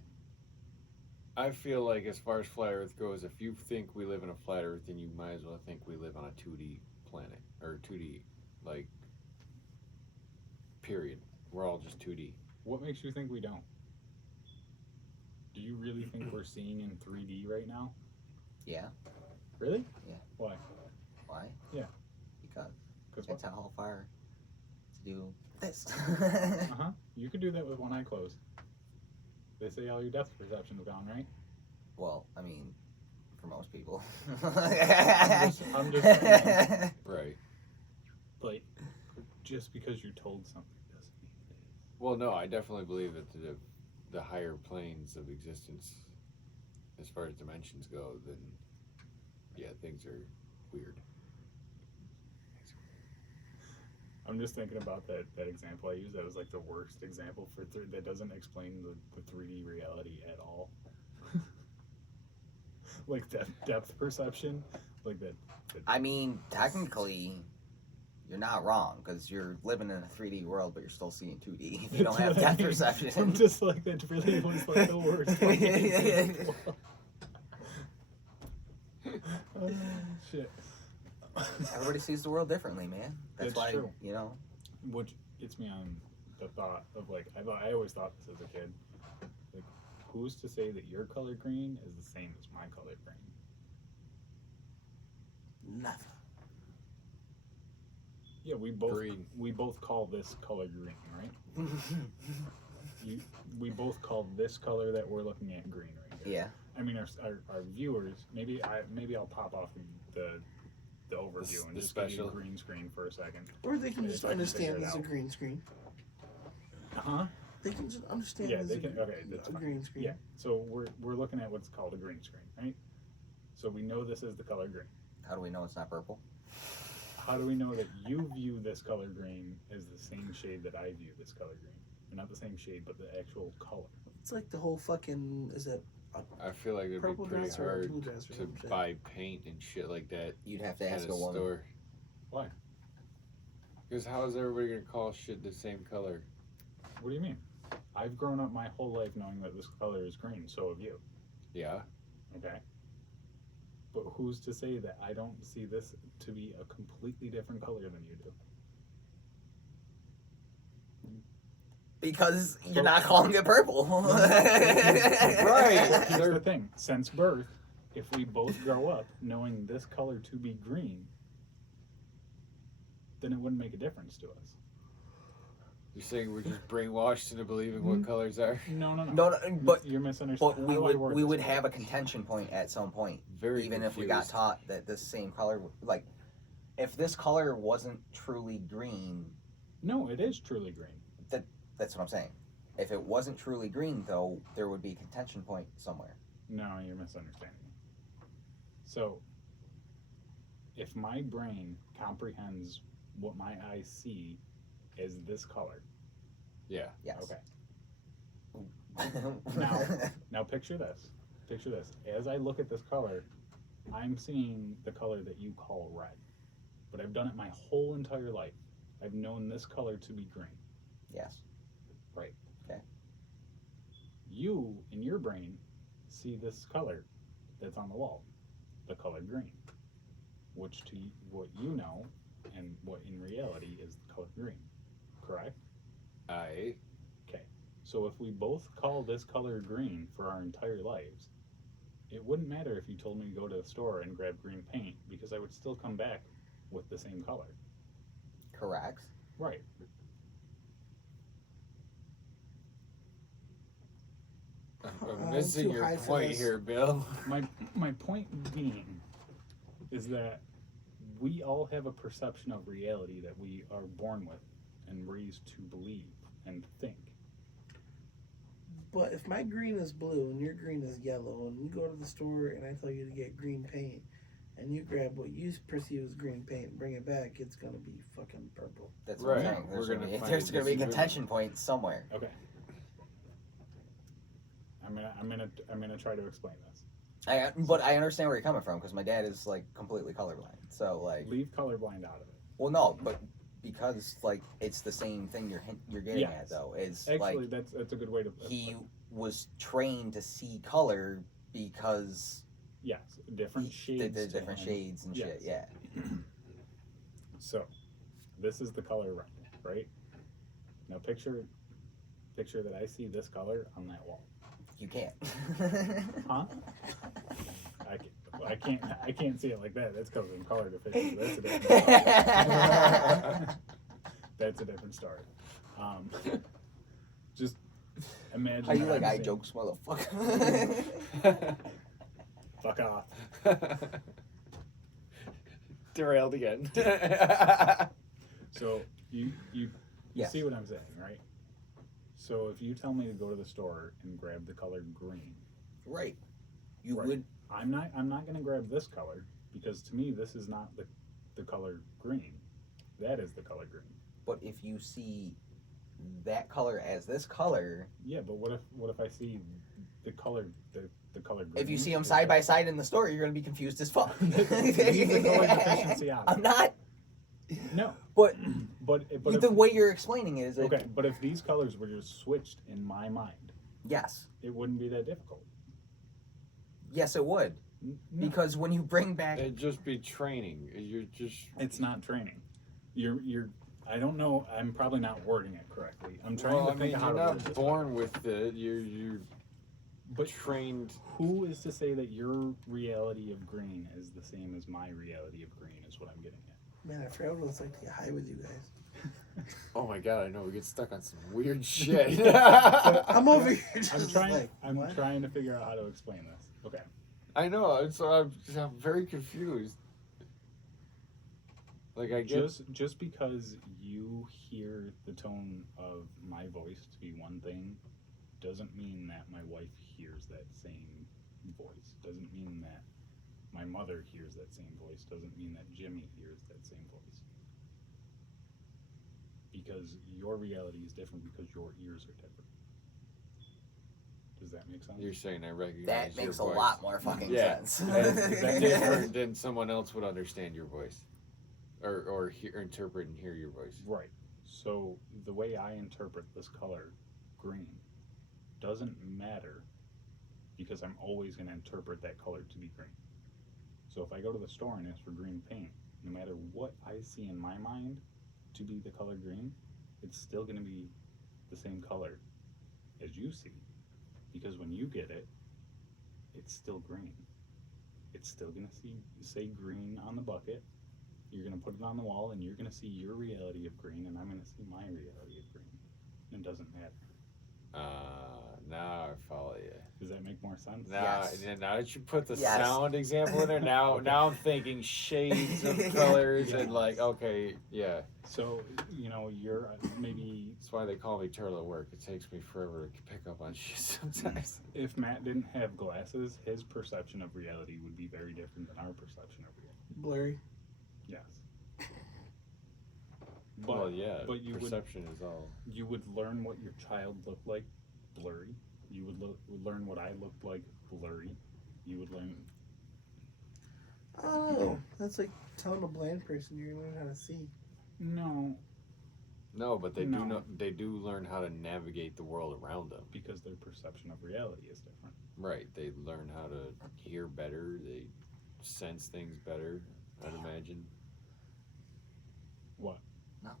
I feel like as far as flat Earth goes, if you think we live in a flat Earth, then you might as well think we live on a 2D planet or 2D, like. Period. We're all just 2D. What makes you think we don't? Do you really think we're seeing in 3D right now? Yeah. Really? Yeah. Why? Why? Yeah. Because Because it's a whole fire to do this. Uh-huh. You could do that with one eye closed. They say all your depth perception's gone, right? Well, I mean, for most people. I'm just saying. Right. Like, just because you're told something doesn't mean it is. Well, no, I definitely believe that the higher planes of existence, as far as dimensions go, then yeah, things are weird. I'm just thinking about that example I used. That was like the worst example for that doesn't explain the 3D reality at all. Like depth perception, like that. I mean, technically, you're not wrong because you're living in a 3D world, but you're still seeing 2D. If you don't have That's what I depth mean. perception. I'm just like, that really was like the worst fucking example. Oh, shit. Everybody sees the world differently, man. That's It's why, true. you know. Which gets me on the thought of like I always thought this as a kid, like who's to say that your color green is the same as my color green? Never. Yeah, we both Green. we both call this color green, right? We both call this color that we're looking at green right here. Yeah. I mean, our viewers, maybe I'll pop off the overview and The just give you special. a green screen for a second. Or they can If just I can figure understand it it's a out. green screen. Huh? They can just understand Yeah, it's they can. Okay, that's a fine. green screen. Yeah. So we're looking at what's called a green screen, right? So we know this is the color green. How do we know it's not purple? How do we know that you view this color green as the same shade that I view this color green? Or not the same shade, but the actual color. It's like the whole fucking, is it I feel like it'd purple be pretty dress or a hard blue dress or to some shit? buy paint and shit like that You'd have to at ask a a woman. store. Why? Because how is everybody gonna call shit the same color? What do you mean? I've grown up my whole life knowing that this color is green. So have you. Yeah. Okay. But who's to say that I don't see this to be a completely different color than you do? Because you're not calling it purple. Right. Here's the thing. Since birth, if we both grow up knowing this color to be green, then it wouldn't make a difference to us. You're saying we're just brainwashed into believing what colors are? No. No, but You're misunderstanding. but we would have a contention point at some point. Very Even if we got confused. taught that this same color, like, if this color wasn't truly green, No, it is truly green. that's what I'm saying. If it wasn't truly green, though, there would be a contention point somewhere. No, you're misunderstanding me. So, if my brain comprehends what my eyes see as this color, Yeah. Yes. okay. Now picture this. Picture this. As I look at this color, I'm seeing the color that you call red. But I've done it my whole entire life. I've known this color to be green. Yes. Right. Okay. You, in your brain, see this color that's on the wall, the color green, which to what you know and what in reality is the color green, correct? I. Okay. So if we both call this color green for our entire lives, it wouldn't matter if you told me to go to the store and grab green paint because I would still come back with the same color. Correct. Right. I'm missing too your high for point this. here, Bill. My point being is that we all have a perception of reality that we are born with and raised to believe and think. But if my green is blue and your green is yellow, and we go to the store and I tell you to get green paint, and you grab what you perceive as green paint and bring it back, it's gonna be fucking purple. That's what I'm Right. saying. We're gonna find There's a gonna be a disagreement. contention point somewhere. Okay. I'm gonna try to explain this. But I understand where you're coming from because my dad is like completely colorblind. So like, Leave colorblind out of it. well, no, but because like it's the same thing you're getting Yes. at though. Is Actually, like that's a good way to. he was trained to see color because Yes, different shades. the to different him. shades and shit. Yes. Yeah. So, this is the color red, right? Now picture that I see this color on that wall. You can't. Huh? I can't see it like that. That's because I'm color deficient. That's a different story. That's a different story. Just imagine. Are you that like I'm I seeing- jokes, motherfucker? Fuck off. Derailed again. So you Yes. see what I'm saying, right? So if you tell me to go to the store and grab the color green, Right. You Right. would. I'm not going to grab this color because to me this is not the color green. That is the color green. But if you see that color as this color, Yeah, but what if I see the color the color green? if you see them side by side in the store, you're gonna be confused as fuck. Leave the color deficiency out of I'm it. not. No, But but the way you're explaining it is like, okay, but if these colors were just switched in my mind, yes, it wouldn't be that difficult. yes, it would. No, Because when you bring back, It'd just be training. You're just. it's not training. You're I don't know. I'm probably not wording it correctly. I'm trying Well, to I think mean, of how you're to word not this. born with it. You're But trained. who is to say that your reality of green is the same as my reality of green? Is what I'm getting at. Man, I forgot what it's like to get high with you guys. Oh my god, I know we get stuck on some weird shit. I'm over here. I'm Just trying. like, I'm what? trying to figure out how to explain this. Okay. I know, so I'm very confused. Like I get Just because you hear the tone of my voice to be one thing, doesn't mean that my wife hears that same voice. Doesn't mean that my mother hears that same voice. Doesn't mean that Jimmy hears that same voice. Because your reality is different because your ears are different. Does that make sense? you're saying I recognize That your makes a voice. lot more fucking Yeah. sense. That's different than someone else would understand your voice, or interpret and hear your voice. Right. So the way I interpret this color, green, doesn't matter because I'm always going to interpret that color to be green. So if I go to the store and ask for green paint, no matter what I see in my mind to be the color green, it's still going to be the same color as you see. Because when you get it, it's still green. It's still going to say green on the bucket. You're going to put it on the wall and you're going to see your reality of green and I'm going to see my reality of green. It doesn't matter. Now I follow you. Does that make more sense? Now, Yes. now that you put the Yes. sound example in there, now I'm thinking shades of colors and like, okay, yeah. So, you're maybe... That's why they call me turtle at work. It takes me forever to pick up on shit sometimes. If Matt didn't have glasses, his perception of reality would be very different than our perception of reality. Blurry. Yes. Well, yeah, but you perception is all. you would learn what your child looked like, blurry. You would learn what I looked like, blurry. You would learn... I don't know. That's like telling a blind person you're gonna learn how to see. No, No, but they No. they do learn how to navigate the world around them. because their perception of reality is different. Right. They learn how to hear better. They sense things better, I'd imagine. What? No.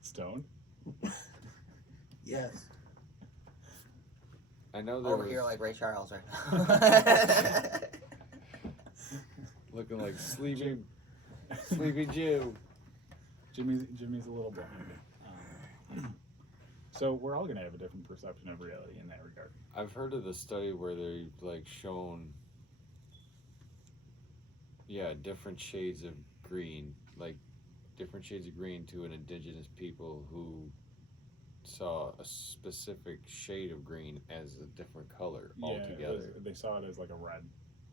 Stone? Yes. I know there Over was here like Ray Charles right now. looking like sleepy Jew. Jimmy's a little blind. So we're all gonna have a different perception of reality in that regard. I've heard of the study where they like shown, different shades of green, like different shades of green to an indigenous people who saw a specific shade of green as a different color altogether. They saw it as like a red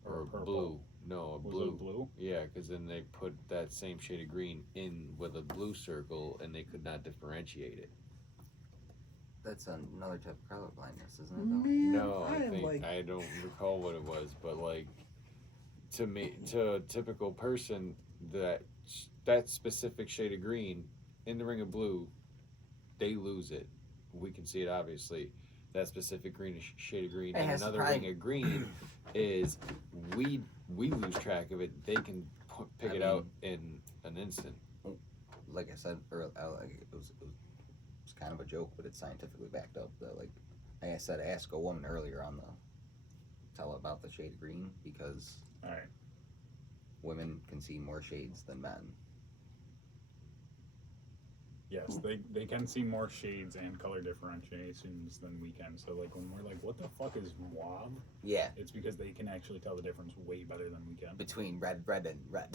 Or a purple. blue. No, a Was blue. it blue? Yeah, because then they put that same shade of green in with a blue circle and they could not differentiate it. That's another type of color blindness, isn't it? Though? Man, No, I am think like, I don't recall what it was, but like to a typical person, that specific shade of green in the ring of blue, they lose it. We can see it obviously. That specific shade of green, It and has another pride. ring of green is we lose track of it. They can pick it out in an instant. Like I said earlier, it was kind of a joke, but it's scientifically backed up. That like I said, ask a woman earlier on tell about the shade of green because All right. women can see more shades than men. Yes, they can see more shades and color differentiations than we can. So like when we're like, what the fuck is mauve? Yeah, It's because they can actually tell the difference way better than we can. between red, and red.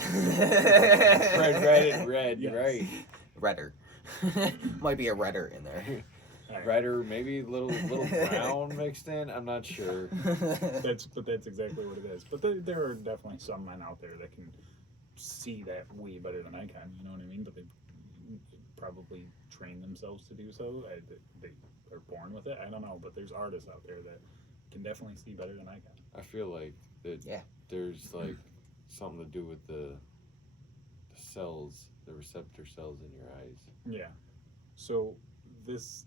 Red, and red. Yes. Right. Redder. Might be a redder in there. All right. Redder, maybe a little brown mixed in. I'm not sure. That's exactly what it is. But there are definitely some men out there that can see that way better than I can. You know what I mean? But they probably train themselves to do so. They are born with it. I don't know. But there's artists out there that can definitely see better than I can. I feel like that. Yeah. There's like something to do with the cells, the receptor cells in your eyes. Yeah. So this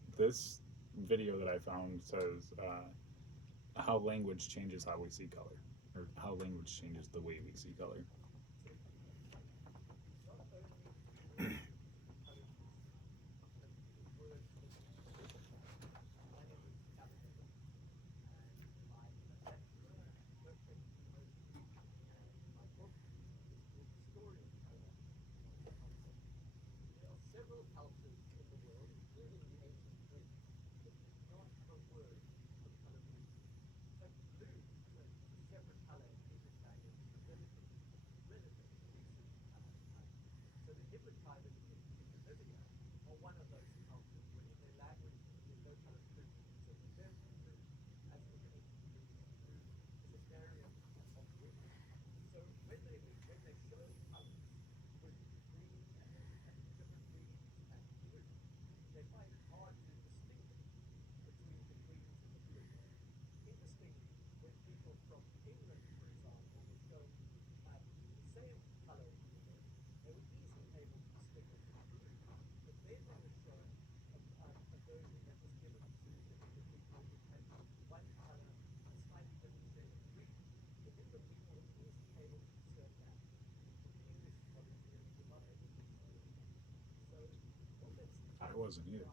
video that I found says how language changes how we see color, or how language changes the way we see color. wasn't either.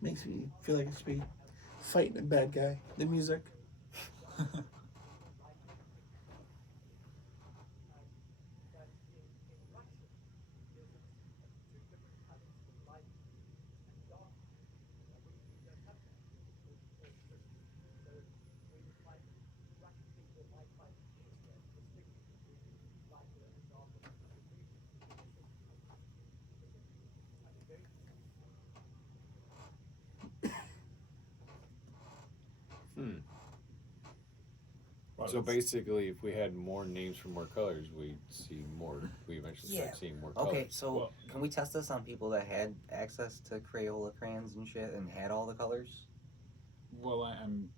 Makes me feel like I should be fighting a bad guy. The music. Wow, So that's- basically, if we had more names for more colors, we'd see more. We eventually start seeing more colors. Okay, so Well- can we test this on people that had access to Crayola crayons and shit and had all the colors? well, I'm.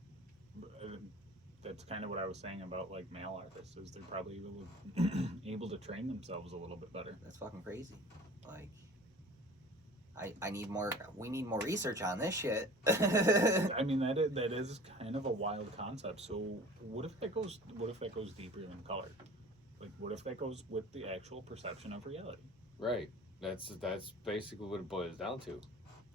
That's kind of what I was saying about like male artists. Is they're probably able to train themselves a little bit better. That's fucking crazy. Like, I need more. We need more research on this shit. I mean, that is kind of a wild concept. So what if that goes deeper than color? Like, what if that goes with the actual perception of reality? Right. That's basically what it boils down to.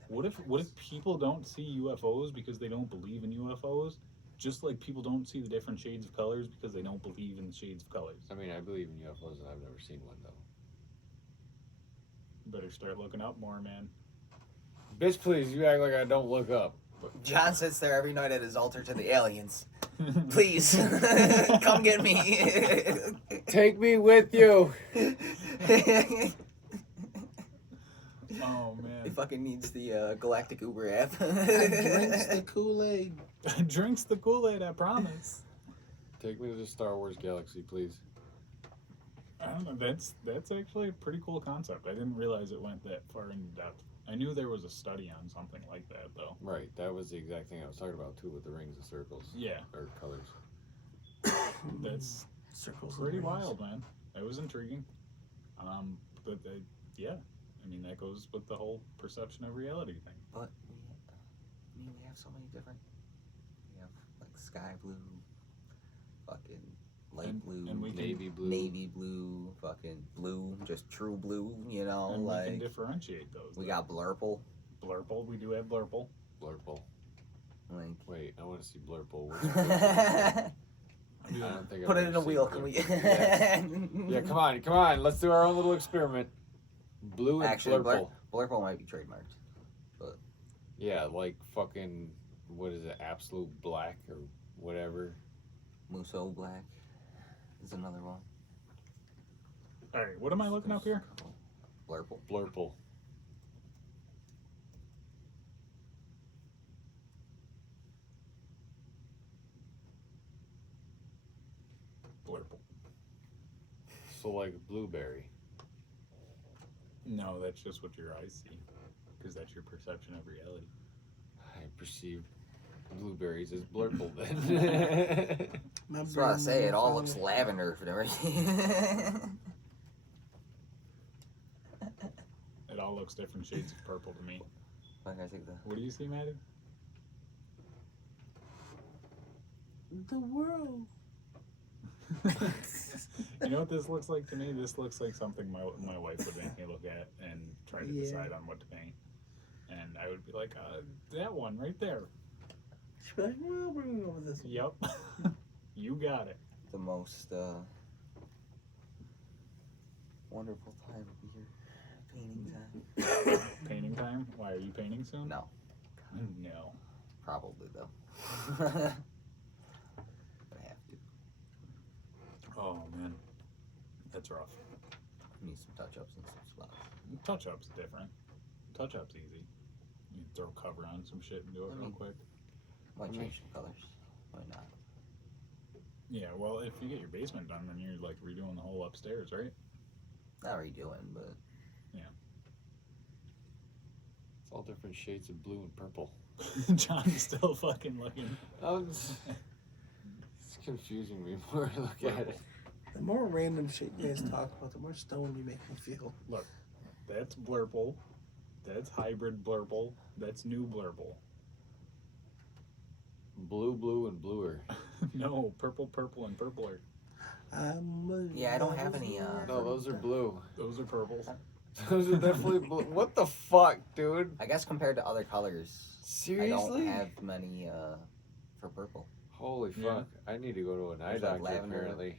What if people don't see UFOs because they don't believe in UFOs? Just like people don't see the different shades of colors because they don't believe in the shades of colors. I mean, I believe in UFOs, and I've never seen one though. You better start looking up more, man. Bitch, please, you act like I don't look up. John sits there every night at his altar to the aliens. Please, come get me. Take me with you. Oh He man. fucking needs the Galactic Uber app. Drinks the Kool-Aid. Drinks the Kool-Aid, I promise. Take me to the Star Wars galaxy, please. I don't know. That's actually a pretty cool concept. I didn't realize it went that far into depth. I knew there was a study on something like that, though. Right. That was the exact thing I was talking about too, with the rings and circles. Yeah, Or colors. that's Circles. and pretty rings. wild, man. That was intriguing. But yeah, I mean that goes with the whole perception of reality thing. But we have so many different. We have like sky blue, fucking light blue, and we can, Navy blue. fucking blue, just true blue. You know, and we can like differentiate those. we got blurple. Blurple. We do have blurple. Blurple. Like, Wait, I want to see Blurple. Where's Blurple? I don't think put I've it in ever a wheel. seen Can we? Blurple. Yeah, come on. Let's do our own little experiment. Blue and Actually, Blurple. Blurple might be trademarked. Yeah, like fucking, what is it, Absolute Black or whatever. Muso Black is another one. All right, what am I looking up here? Blurple. Blurple. Blurple. So like blueberry. No, that's just what your eyes see, because that's your perception of reality. I perceive blueberries as Blurple then. That's what I say. It all looks lavender for everything. It all looks different shades of purple to me. Like I think the What do you see, Maddie? The world. You know what this looks like to me? This looks like something my wife would make me look at and try to Yeah. decide on what to paint. And I would be like, that one right there. She'd be like, well, we're gonna go with this one. Yep. You got it. the most wonderful time of year. Painting time. Painting time? Why, are you painting soon? No, No. probably though. But I have to. Oh, man. That's rough. Need some touch-ups and some spots. Touch-up's different. Touch-up's easy. You throw cover on some shit and do it real quick. Might change the colors. Why not? Yeah, well, if you get your basement done, then you're like redoing the whole upstairs, right? Not redoing, but It's all different shades of blue and purple. John's still fucking looking. It's confusing me more to look at it. The more random shit you guys talk about, the more stoned you make me feel. Look, that's blurple. That's hybrid blurple. That's new blurple. Blue, and bluer. No, purple, and purpler. Yeah, I don't have any. No, those are blue. Those are purple. Those are definitely blue. What the fuck, dude? I guess compared to other colors, Seriously? I don't have many for purple. Holy Yeah. fuck! I need to go to an eye There's that doctor. lavender. Apparently.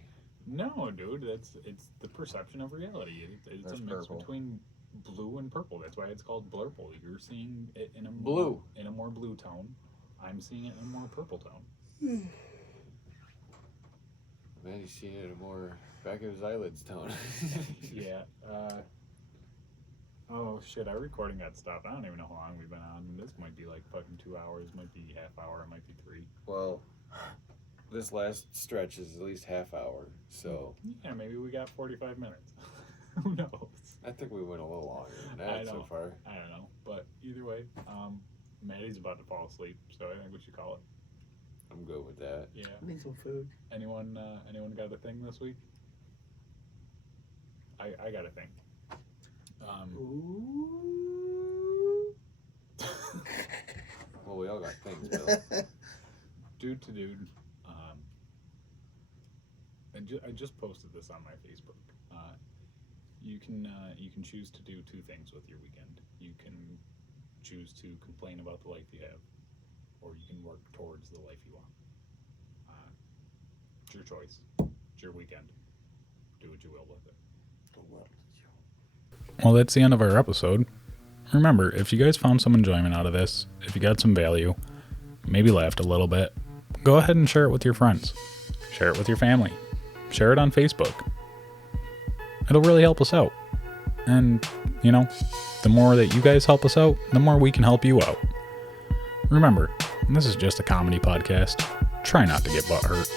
No, dude, it's the perception of reality. It's a That's mix purple. between blue and purple. That's why it's called blurple. You're seeing it in a Blue. in a more blue tone. I'm seeing it in a more purple tone. Man, he's seen it in a more back of his eyelids tone. Yeah. Oh shit! Our recording got stopped. I don't even know how long we've been on. This might be like fucking 2 hours. Might be half hour. It might be 3. Well, this last stretch is at least half hour, so Yeah, maybe we got 45 minutes. Who knows? I think we went a little longer than I that so know. far. I don't know. But either way, Maddie's about to fall asleep, so I think we should call it. I'm good with that. Yeah. I need some food. Anyone got a thing this week? I got a thing. Ooh. Well, we all got things, Bill. Dude to dude. I just posted this on my Facebook. You can choose to do 2 things with your weekend. You can choose to complain about the life you have, or you can work towards the life you want. It's your choice. It's your weekend. Do what you will with it. Well, that's the end of our episode. Remember, if you guys found some enjoyment out of this, if you got some value, maybe laughed a little bit, go ahead and share it with your friends. Share it with your family. Share it on Facebook. It'll really help us out. And, the more that you guys help us out, the more we can help you out. Remember, this is just a comedy podcast. Try not to get butthurt.